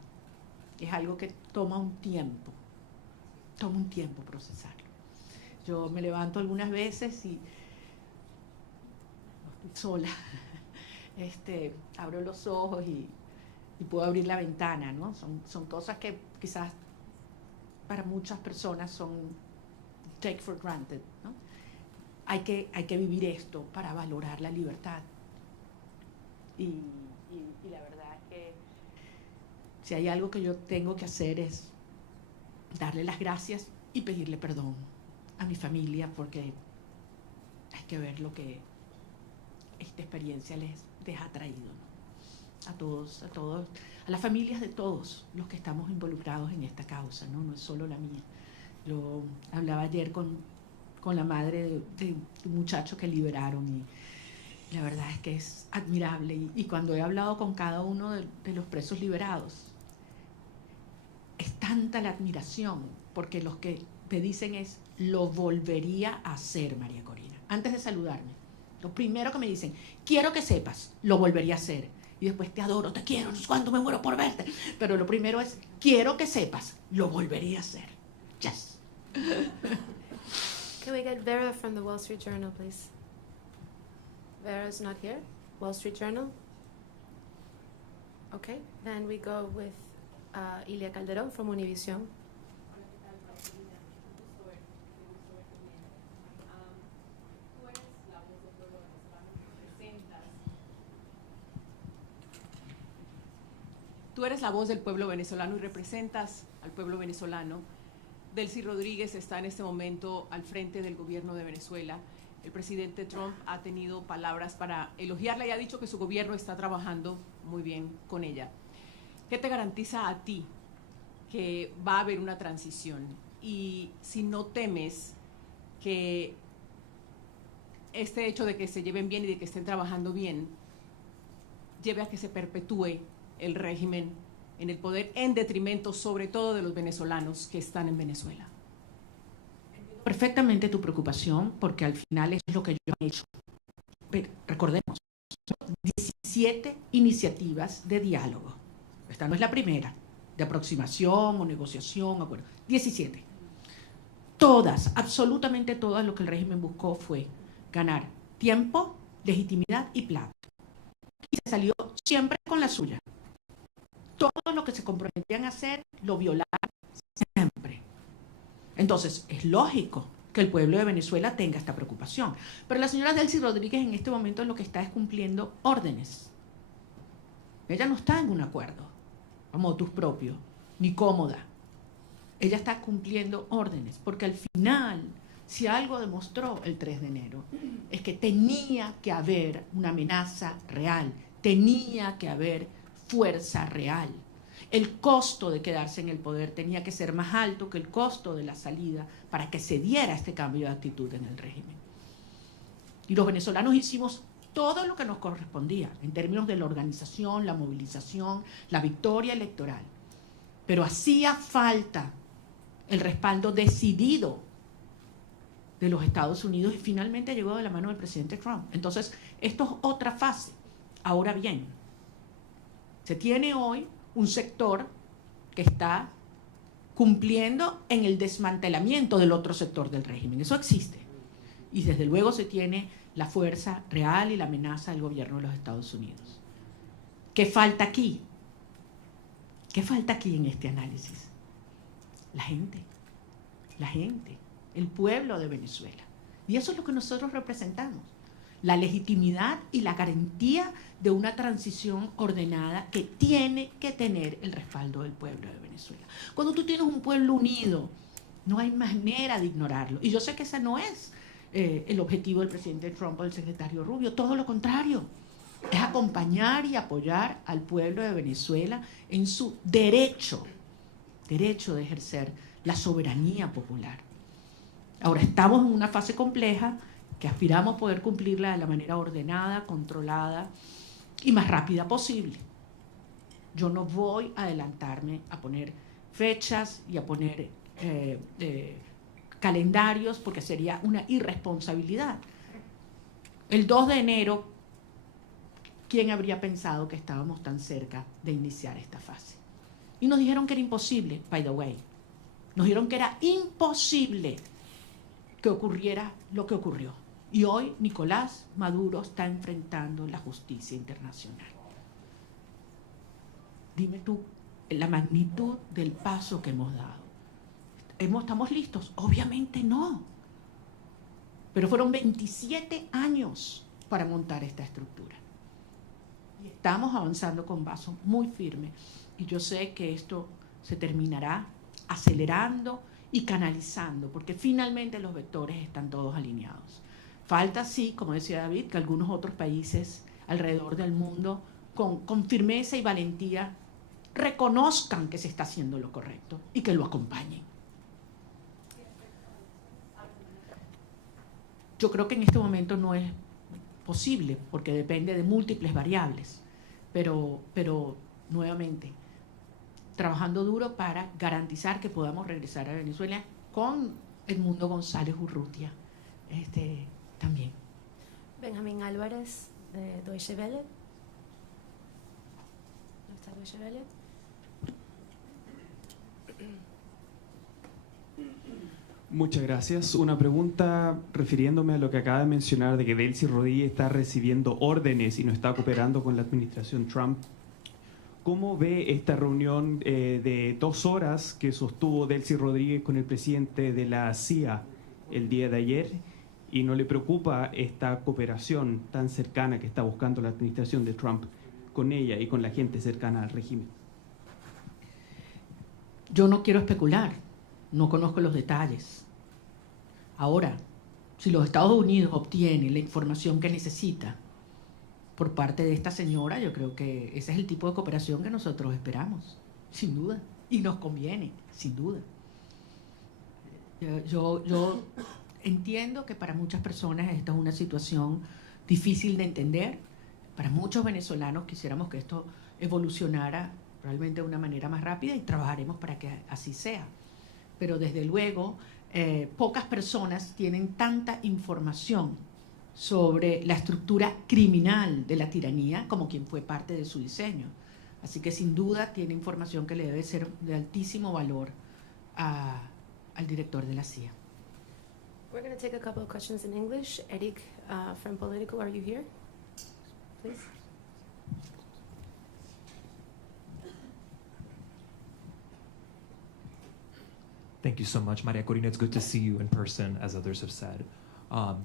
es algo que toma un tiempo procesarlo. Yo me levanto algunas veces y estoy sola, abro los ojos y puedo abrir la ventana, ¿no? Son cosas que quizás para muchas personas son take for granted, ¿no? Hay que vivir esto para valorar la libertad. Y la verdad es que si hay algo que yo tengo que hacer es darle las gracias y pedirle perdón a mi familia, porque hay que ver lo que esta experiencia les ha traído, ¿no? A todos, a las familias de todos los que estamos involucrados en esta causa, ¿no? No es solo la mía. Yo hablaba ayer con la madre de un muchacho que liberaron, y la verdad es que es admirable. Y cuando he hablado con cada uno de los presos liberados, es tanta la admiración, porque los que me dicen es, lo volvería a hacer, María Corina. Antes de saludarme, lo primero que me dicen, quiero que sepas, lo volvería a hacer. Y después, te adoro, te quiero, no sé cuánto me muero por verte. Pero lo primero es, quiero que sepas, lo volvería a hacer. Yes. Can we get Vera from the Wall Street Journal, please? Vera's not here. Wall Street Journal. Okay, then we go with Ilia Calderón from Univision. Tú eres la voz del pueblo venezolano y representas al pueblo venezolano. Delcy Rodríguez está en este momento al frente del gobierno de Venezuela. El presidente Trump ha tenido palabras para elogiarla y ha dicho que su gobierno está trabajando muy bien con ella. ¿Qué te garantiza a ti que va a haber una transición? Y si no temes que este hecho de que se lleven bien y de que estén trabajando bien lleve a que se perpetúe el régimen en el poder en detrimento sobre todo de los venezolanos que están en Venezuela. Perfectamente tu preocupación, porque al final eso es lo que yo he hecho. Pero recordemos, son 17 iniciativas de diálogo. Esta no es la primera, de aproximación o negociación, acuerdo. 17. Todas, absolutamente todas, lo que el régimen buscó fue ganar tiempo, legitimidad y plata. Y se salió siempre con la suya. Todo lo que se comprometían a hacer lo violaron siempre. Entonces, es lógico que el pueblo de Venezuela tenga esta preocupación. Pero la señora Delcy Rodríguez en este momento lo que está es cumpliendo órdenes. Ella no está en un acuerdo a motus propio, ni cómoda. Ella está cumpliendo órdenes, porque al final, si algo demostró el 3 de enero, es que tenía que haber una amenaza real, tenía que haber fuerza real. El costo de quedarse en el poder tenía que ser más alto que el costo de la salida para que se diera este cambio de actitud en el régimen. Y los venezolanos hicimos todo lo que nos correspondía en términos de la organización, la movilización, la victoria electoral. Pero hacía falta el respaldo decidido de los Estados Unidos y finalmente llegó de la mano del presidente Trump. Entonces, esto es otra fase. Ahora bien, se tiene hoy un sector que está cumpliendo en el desmantelamiento del otro sector del régimen. Eso existe. Y desde luego se tiene la fuerza real y la amenaza del gobierno de los Estados Unidos. ¿Qué falta aquí? ¿Qué falta aquí en este análisis? La gente, el pueblo de Venezuela. Y eso es lo que nosotros representamos. La legitimidad y la garantía de una transición ordenada que tiene que tener el respaldo del pueblo de Venezuela. Cuando tú tienes un pueblo unido, no hay manera de ignorarlo. Y yo sé que ese no es el objetivo del presidente Trump o del secretario Rubio, todo lo contrario. Es acompañar y apoyar al pueblo de Venezuela en su derecho de ejercer la soberanía popular. Ahora estamos en una fase compleja que aspiramos poder cumplirla de la manera ordenada, controlada y más rápida posible. Yo no voy a adelantarme a poner fechas y a poner calendarios porque sería una irresponsabilidad. El 2 de enero, ¿quién habría pensado que estábamos tan cerca de iniciar esta fase? Y nos dijeron que era imposible, by the way. Nos dijeron que era imposible que ocurriera lo que ocurrió. Y hoy Nicolás Maduro está enfrentando la justicia internacional. Dime tú la magnitud del paso que hemos dado. ¿Estamos listos? Obviamente no. Pero fueron 27 años para montar esta estructura. Y estamos avanzando con pasos muy firmes. Y yo sé que esto se terminará acelerando y canalizando, porque finalmente los vectores están todos alineados. Falta, sí, como decía David, que algunos otros países alrededor del mundo con firmeza y valentía reconozcan que se está haciendo lo correcto y que lo acompañen. Yo creo que en este momento no es posible, porque depende de múltiples variables, pero nuevamente, trabajando duro para garantizar que podamos regresar a Venezuela con Edmundo González Urrutia también. Benjamín Álvarez, de Deutsche Welle. ¿No está Deutsche Welle? Muchas gracias. Una pregunta refiriéndome a lo que acaba de mencionar de que Delcy Rodríguez está recibiendo órdenes y no está cooperando con la administración Trump. ¿Cómo ve esta reunión de 2 horas que sostuvo Delcy Rodríguez con el presidente de la CIA el día de ayer? ¿Y no le preocupa esta cooperación tan cercana que está buscando la administración de Trump con ella y con la gente cercana al régimen? Yo no quiero especular, no conozco los detalles. Ahora, si los Estados Unidos obtienen la información que necesita por parte de esta señora, yo creo que ese es el tipo de cooperación que nosotros esperamos, sin duda, y nos conviene, sin duda. Yo entiendo que para muchas personas esta es una situación difícil de entender. Para muchos venezolanos quisiéramos que esto evolucionara realmente de una manera más rápida y trabajaremos para que así sea. Pero desde luego, pocas personas tienen tanta información sobre la estructura criminal de la tiranía como quien fue parte de su diseño. Así que sin duda tiene información que le debe ser de altísimo valor al director de la CIA. We're going to take a couple of questions in English. Eric from Politico, are you here? Please. Thank you so much, María Corina. It's good to see you in person, as others have said.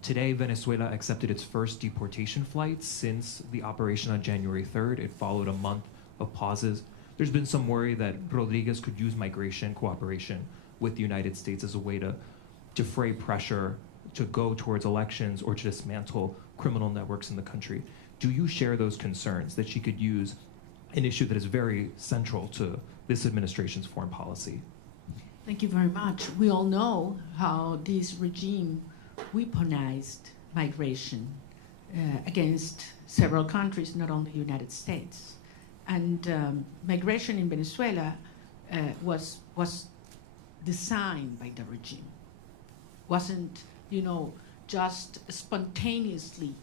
Today, Venezuela accepted its first deportation flight since the operation on January 3rd. It followed a month of pauses. There's been some worry that Rodriguez could use migration cooperation with the United States as a way to defray pressure to go towards elections or to dismantle criminal networks in the country. Do you share those concerns that she could use an issue that is very central to this administration's foreign policy? Thank you very much. We all know how this regime weaponized migration against several countries, not only the United States. And migration in Venezuela was designed by the regime. Wasn't, just spontaneously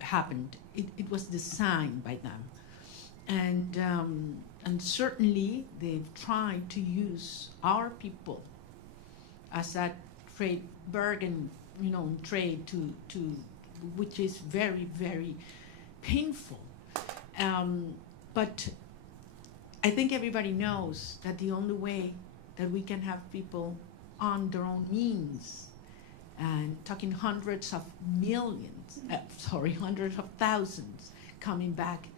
happened. It was designed by them. And certainly they've tried to use our people as a trade bargain, trade to which is very, very painful. But I think everybody knows that the only way that we can have people on their own means, and talking hundreds of thousands coming back,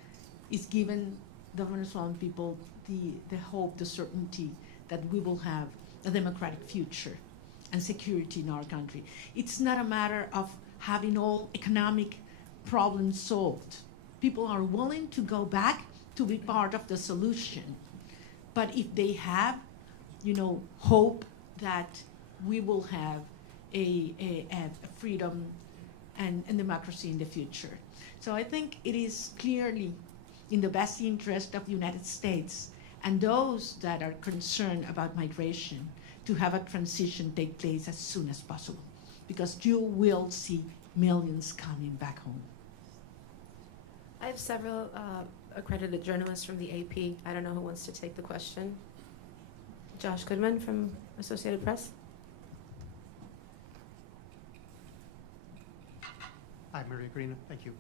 is given the Venezuelan people the hope, the certainty that we will have a democratic future and security in our country. It's not a matter of having all economic problems solved. People are willing to go back to be part of the solution. But if they have, hope that we will have a freedom and democracy in the future. So I think it is clearly in the best interest of the United States and those that are concerned about migration to have a transition take place as soon as possible, because you will see millions coming back home. I have several accredited journalists from the AP. I don't know who wants to take the question. Josh Goodman from Associated Press. Hi, Maria Corina. Thank you.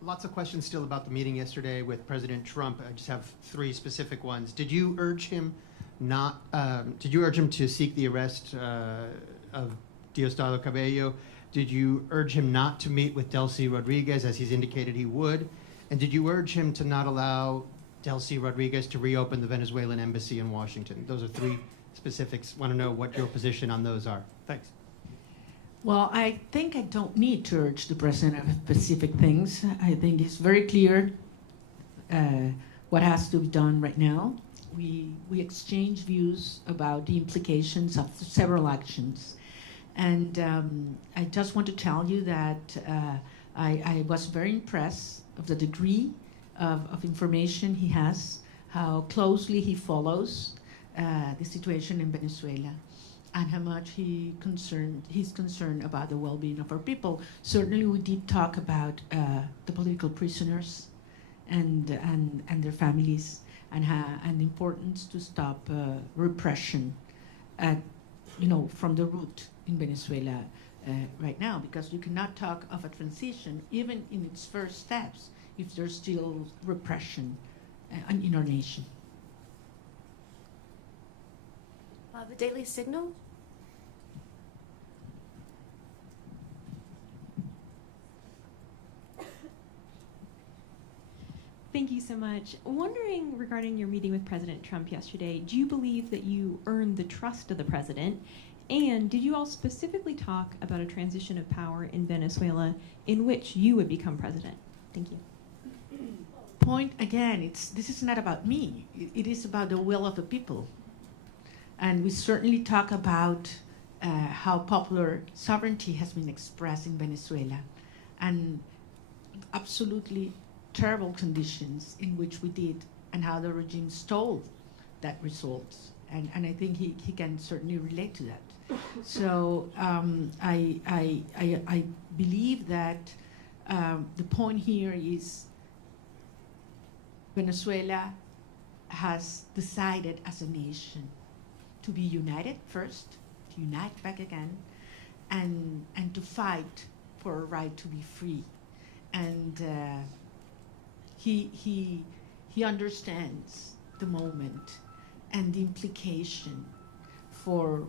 Lots of questions still about the meeting yesterday with President Trump. I just have 3 specific ones. Did you urge him to seek the arrest of Diosdado Cabello? Did you urge him not to meet with Delcy Rodriguez, as he's indicated he would? And did you urge him to not allow Delcy Rodriguez to reopen the Venezuelan embassy in Washington? Those are 3 specifics. Want to know what your position on those are. Thanks. Well, I think I don't need to urge the president of specific things. I think it's very clear what has to be done right now. We exchange views about the implications of several actions. And I just want to tell you that I was very impressed of the degree of information he has, how closely he follows the situation in Venezuela, and how much he's concerned about the well-being of our people. Certainly, we did talk about the political prisoners and their families, and the importance to stop repression at from the root in Venezuela right now, because you cannot talk of a transition, even in its first steps, if there's still repression in our nation. The Daily Signal. Thank you so much. Wondering regarding your meeting with President Trump yesterday, do you believe that you earned the trust of the president? And did you all specifically talk about a transition of power in Venezuela in which you would become president? Thank you. Point again, this is not about me. It is about the will of the people. And we certainly talk about how popular sovereignty has been expressed in Venezuela, and absolutely terrible conditions in which we did, and how the regime stole that result. And I think he can certainly relate to that. So I believe that the point here is Venezuela has decided as a nation to be united first, to unite back again, and to fight for a right to be free. And he understands the moment and the implication for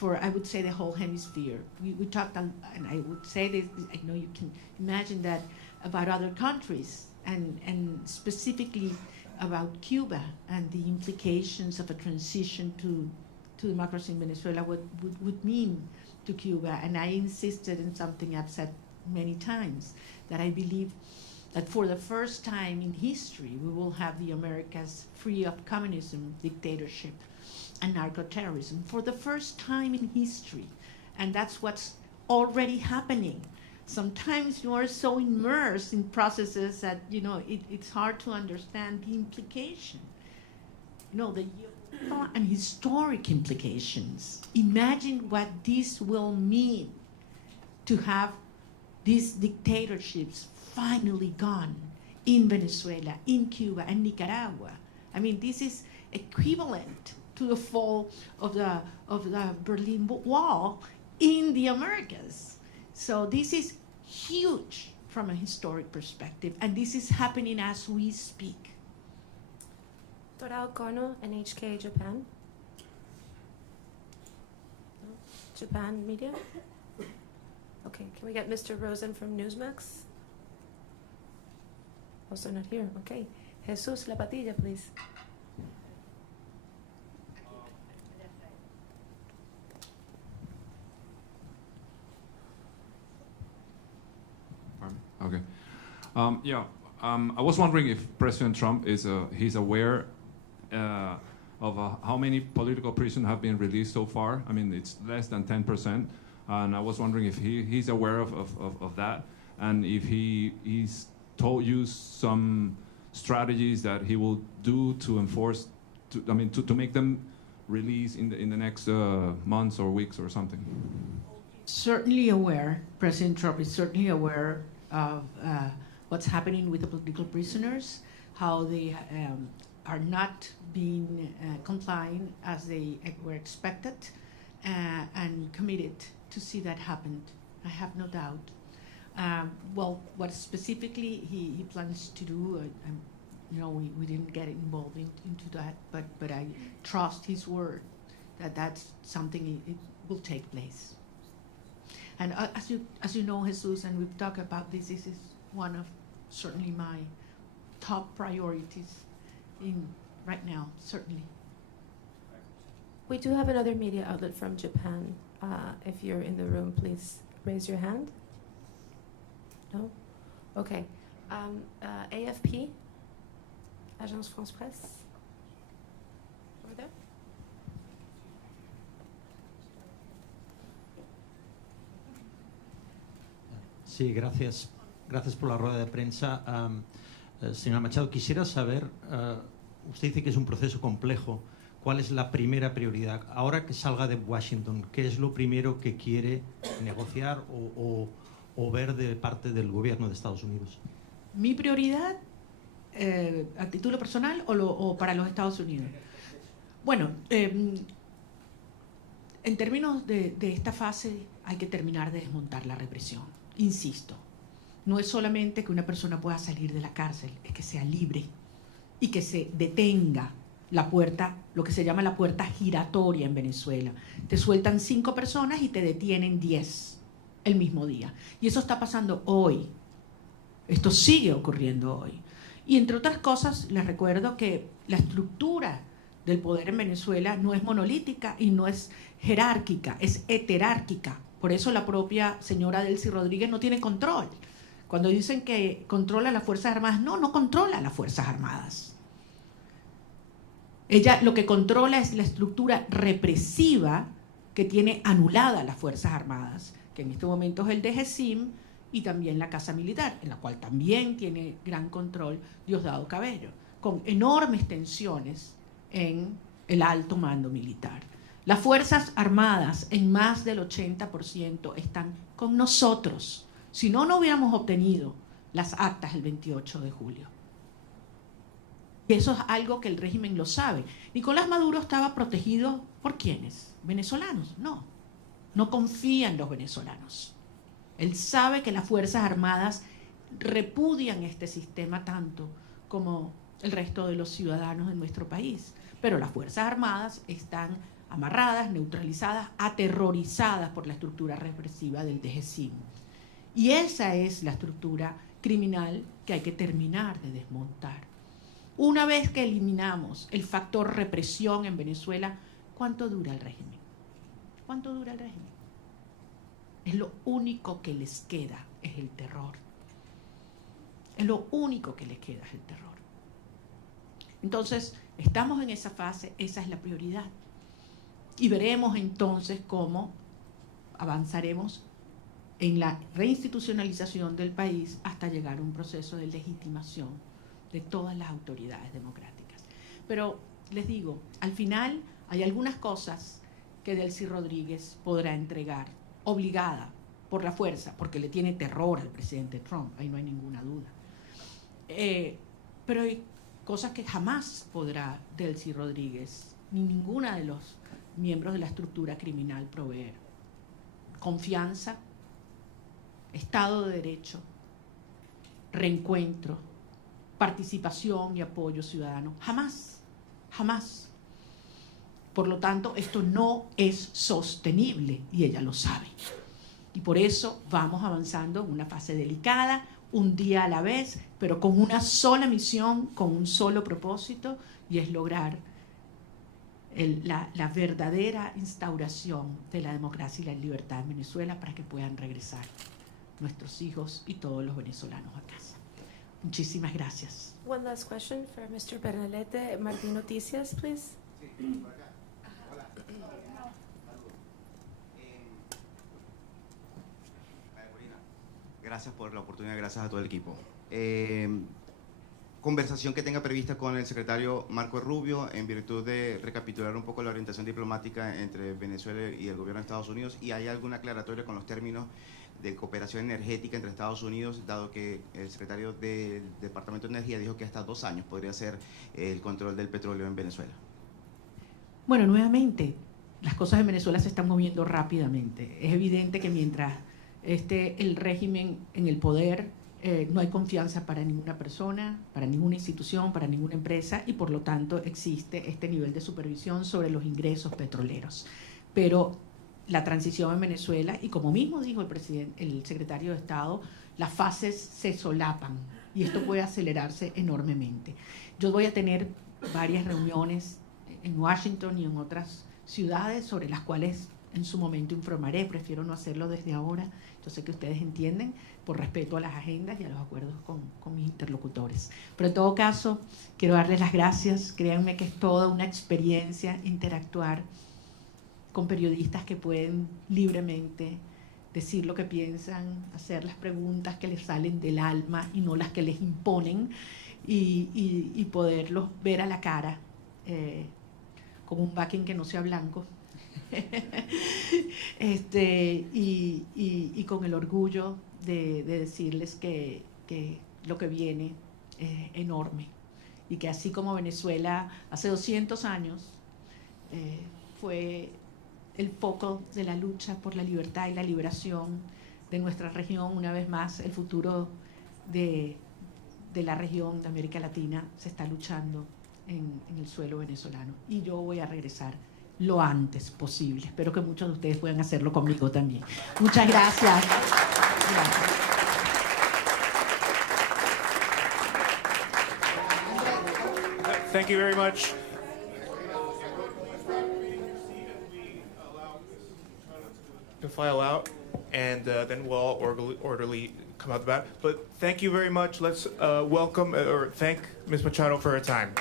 I would say the whole hemisphere. We talked, and I would say this, I know you can imagine that about other countries, and specifically about Cuba and the implications of a transition to democracy in Venezuela, what would mean to Cuba. And I insisted in something I've said many times, that I believe that for the first time in history, we will have the Americas free of communism, dictatorship, and narco-terrorism, for the first time in history. And that's what's already happening. Sometimes you are so immersed in processes that, it's hard to understand the implication. The and historic implications. Imagine what this will mean to have these dictatorships finally gone in Venezuela, in Cuba, and Nicaragua. I mean, this is equivalent to the fall of the Berlin Wall in the Americas. So this is huge from a historic perspective, and this is happening as we speak. Toral Kono, NHK, Japan. No? Japan media? Okay, can we get Mr. Rosen from Newsmax? Also not here, okay. Jesus Lapatilla, please. Okay. I was wondering if President Trump he's aware of how many political prisoners have been released so far. I mean, it's less than 10%, and I was wondering if he's aware of that, and if he's told you some strategies that he will do to enforce, to make them release in the next months or weeks or something. Certainly aware. President Trump is certainly aware of what's happening with the political prisoners, how they are not being complying as they were expected, and committed to see that happen. I have no doubt. Well, what specifically he plans to do, we didn't get involved into that, but I trust his word that that's something it will take place. And as you know, Jesus, and we've talked about this is one of certainly my top priorities right now, certainly. We do have another media outlet from Japan. If you're in the room, please raise your hand. No? Okay. AFP, Agence France Presse. Over there. Sí, gracias. Gracias por la rueda de prensa. Señora Machado, quisiera saber, usted dice que es un proceso complejo. ¿Cuál es la primera prioridad? Ahora que salga de Washington, ¿qué es lo primero que quiere negociar o ver de parte del gobierno de Estados Unidos? ¿Mi prioridad a título personal o para los Estados Unidos? Bueno, en términos de esta fase hay que terminar de desmontar la represión. Insisto, no es solamente que una persona pueda salir de la cárcel, es que sea libre y que se detenga la puerta, lo que se llama la puerta giratoria en Venezuela. Te sueltan 5 personas y te detienen 10 el mismo día. Y eso está pasando hoy. Esto sigue ocurriendo hoy. Y entre otras cosas, les recuerdo que la estructura del poder en Venezuela no es monolítica y no es jerárquica, es heterárquica. Por eso la propia señora Delcy Rodríguez no tiene control. Cuando dicen que controla las Fuerzas Armadas, no controla las Fuerzas Armadas. Ella lo que controla es la estructura represiva que tiene anulada las Fuerzas Armadas, que en este momento es el DGCIM y también la Casa Militar, en la cual también tiene gran control Diosdado Cabello, con enormes tensiones en el alto mando militar. Las Fuerzas Armadas en más del 80% están con nosotros. Si no, no hubiéramos obtenido las actas el 28 de julio. Y eso es algo que el régimen lo sabe. Nicolás Maduro estaba protegido ¿por quiénes? ¿Venezolanos? No confía en los venezolanos. Él sabe que las Fuerzas Armadas repudian este sistema tanto como el resto de los ciudadanos de nuestro país. Pero las Fuerzas Armadas están amarradas, neutralizadas, aterrorizadas por la estructura represiva del DGCIM. Y esa es la estructura criminal que hay que terminar de desmontar. Una vez que eliminamos el factor represión en Venezuela, ¿cuánto dura el régimen? ¿Cuánto dura el régimen? Es lo único que les queda, es el terror. Es lo único que les queda, es el terror. Entonces, estamos en esa fase, esa es la prioridad. Y veremos entonces cómo avanzaremos en la reinstitucionalización del país hasta llegar a un proceso de legitimación de todas las autoridades democráticas. Pero les digo, al final hay algunas cosas que Delcy Rodríguez podrá entregar, obligada por la fuerza, porque le tiene terror al presidente Trump, ahí no hay ninguna duda. Pero hay cosas que jamás podrá Delcy Rodríguez, ni ninguna de los miembros de la estructura criminal proveer. Confianza, Estado de Derecho, reencuentro, participación y apoyo ciudadano. Jamás, jamás. Por lo tanto, esto no es sostenible y ella lo sabe. Y por eso vamos avanzando en una fase delicada, un día a la vez, pero con una sola misión, con un solo propósito, y es lograr la verdadera instauración de la democracia y la libertad en Venezuela para que puedan regresar nuestros hijos y todos los venezolanos a casa. Muchísimas gracias. One last question for Mr. Bernalete. Martín Noticias, please. Sí, por acá. Hola. María Corina, gracias por la oportunidad, gracias a todo el equipo. Conversación que tenga prevista con el secretario Marco Rubio en virtud de recapitular un poco la orientación diplomática entre Venezuela y el gobierno de Estados Unidos, y hay alguna aclaratoria con los términos de cooperación energética entre Estados Unidos, dado que el secretario del Departamento de Energía dijo que hasta 2 años podría ser el control del petróleo en Venezuela. Bueno, nuevamente, las cosas en Venezuela se están moviendo rápidamente. Es evidente que mientras esté el régimen en el poder, no hay confianza para ninguna persona, para ninguna institución, para ninguna empresa, y por lo tanto existe este nivel de supervisión sobre los ingresos petroleros. Pero la transición en Venezuela, y como mismo dijo el secretario de Estado, las fases se solapan y esto puede acelerarse enormemente. Yo voy a tener varias reuniones en Washington y en otras ciudades sobre las cuales en su momento informaré. Prefiero no hacerlo desde ahora. Yo sé que ustedes entienden, por respeto a las agendas y a los acuerdos con mis interlocutores. Pero en todo caso, quiero darles las gracias. Créanme que es toda una experiencia interactuar con periodistas que pueden libremente decir lo que piensan, hacer las preguntas que les salen del alma y no las que les imponen, y poderlos ver a la cara con un backing que no sea blanco. Y con el orgullo de decirles que lo que viene es enorme, y que así como Venezuela hace 200 años fue el foco de la lucha por la libertad y la liberación de nuestra región. Una vez más, el futuro de la región de América Latina se está luchando en el suelo venezolano. Y yo voy a regresar lo antes posible. Espero que muchos de ustedes puedan hacerlo conmigo también. Muchas gracias. Gracias. Thank you very much. To file out, and then we'll all orderly come out the back. But thank you very much. Let's welcome or thank Ms. Machado for her time.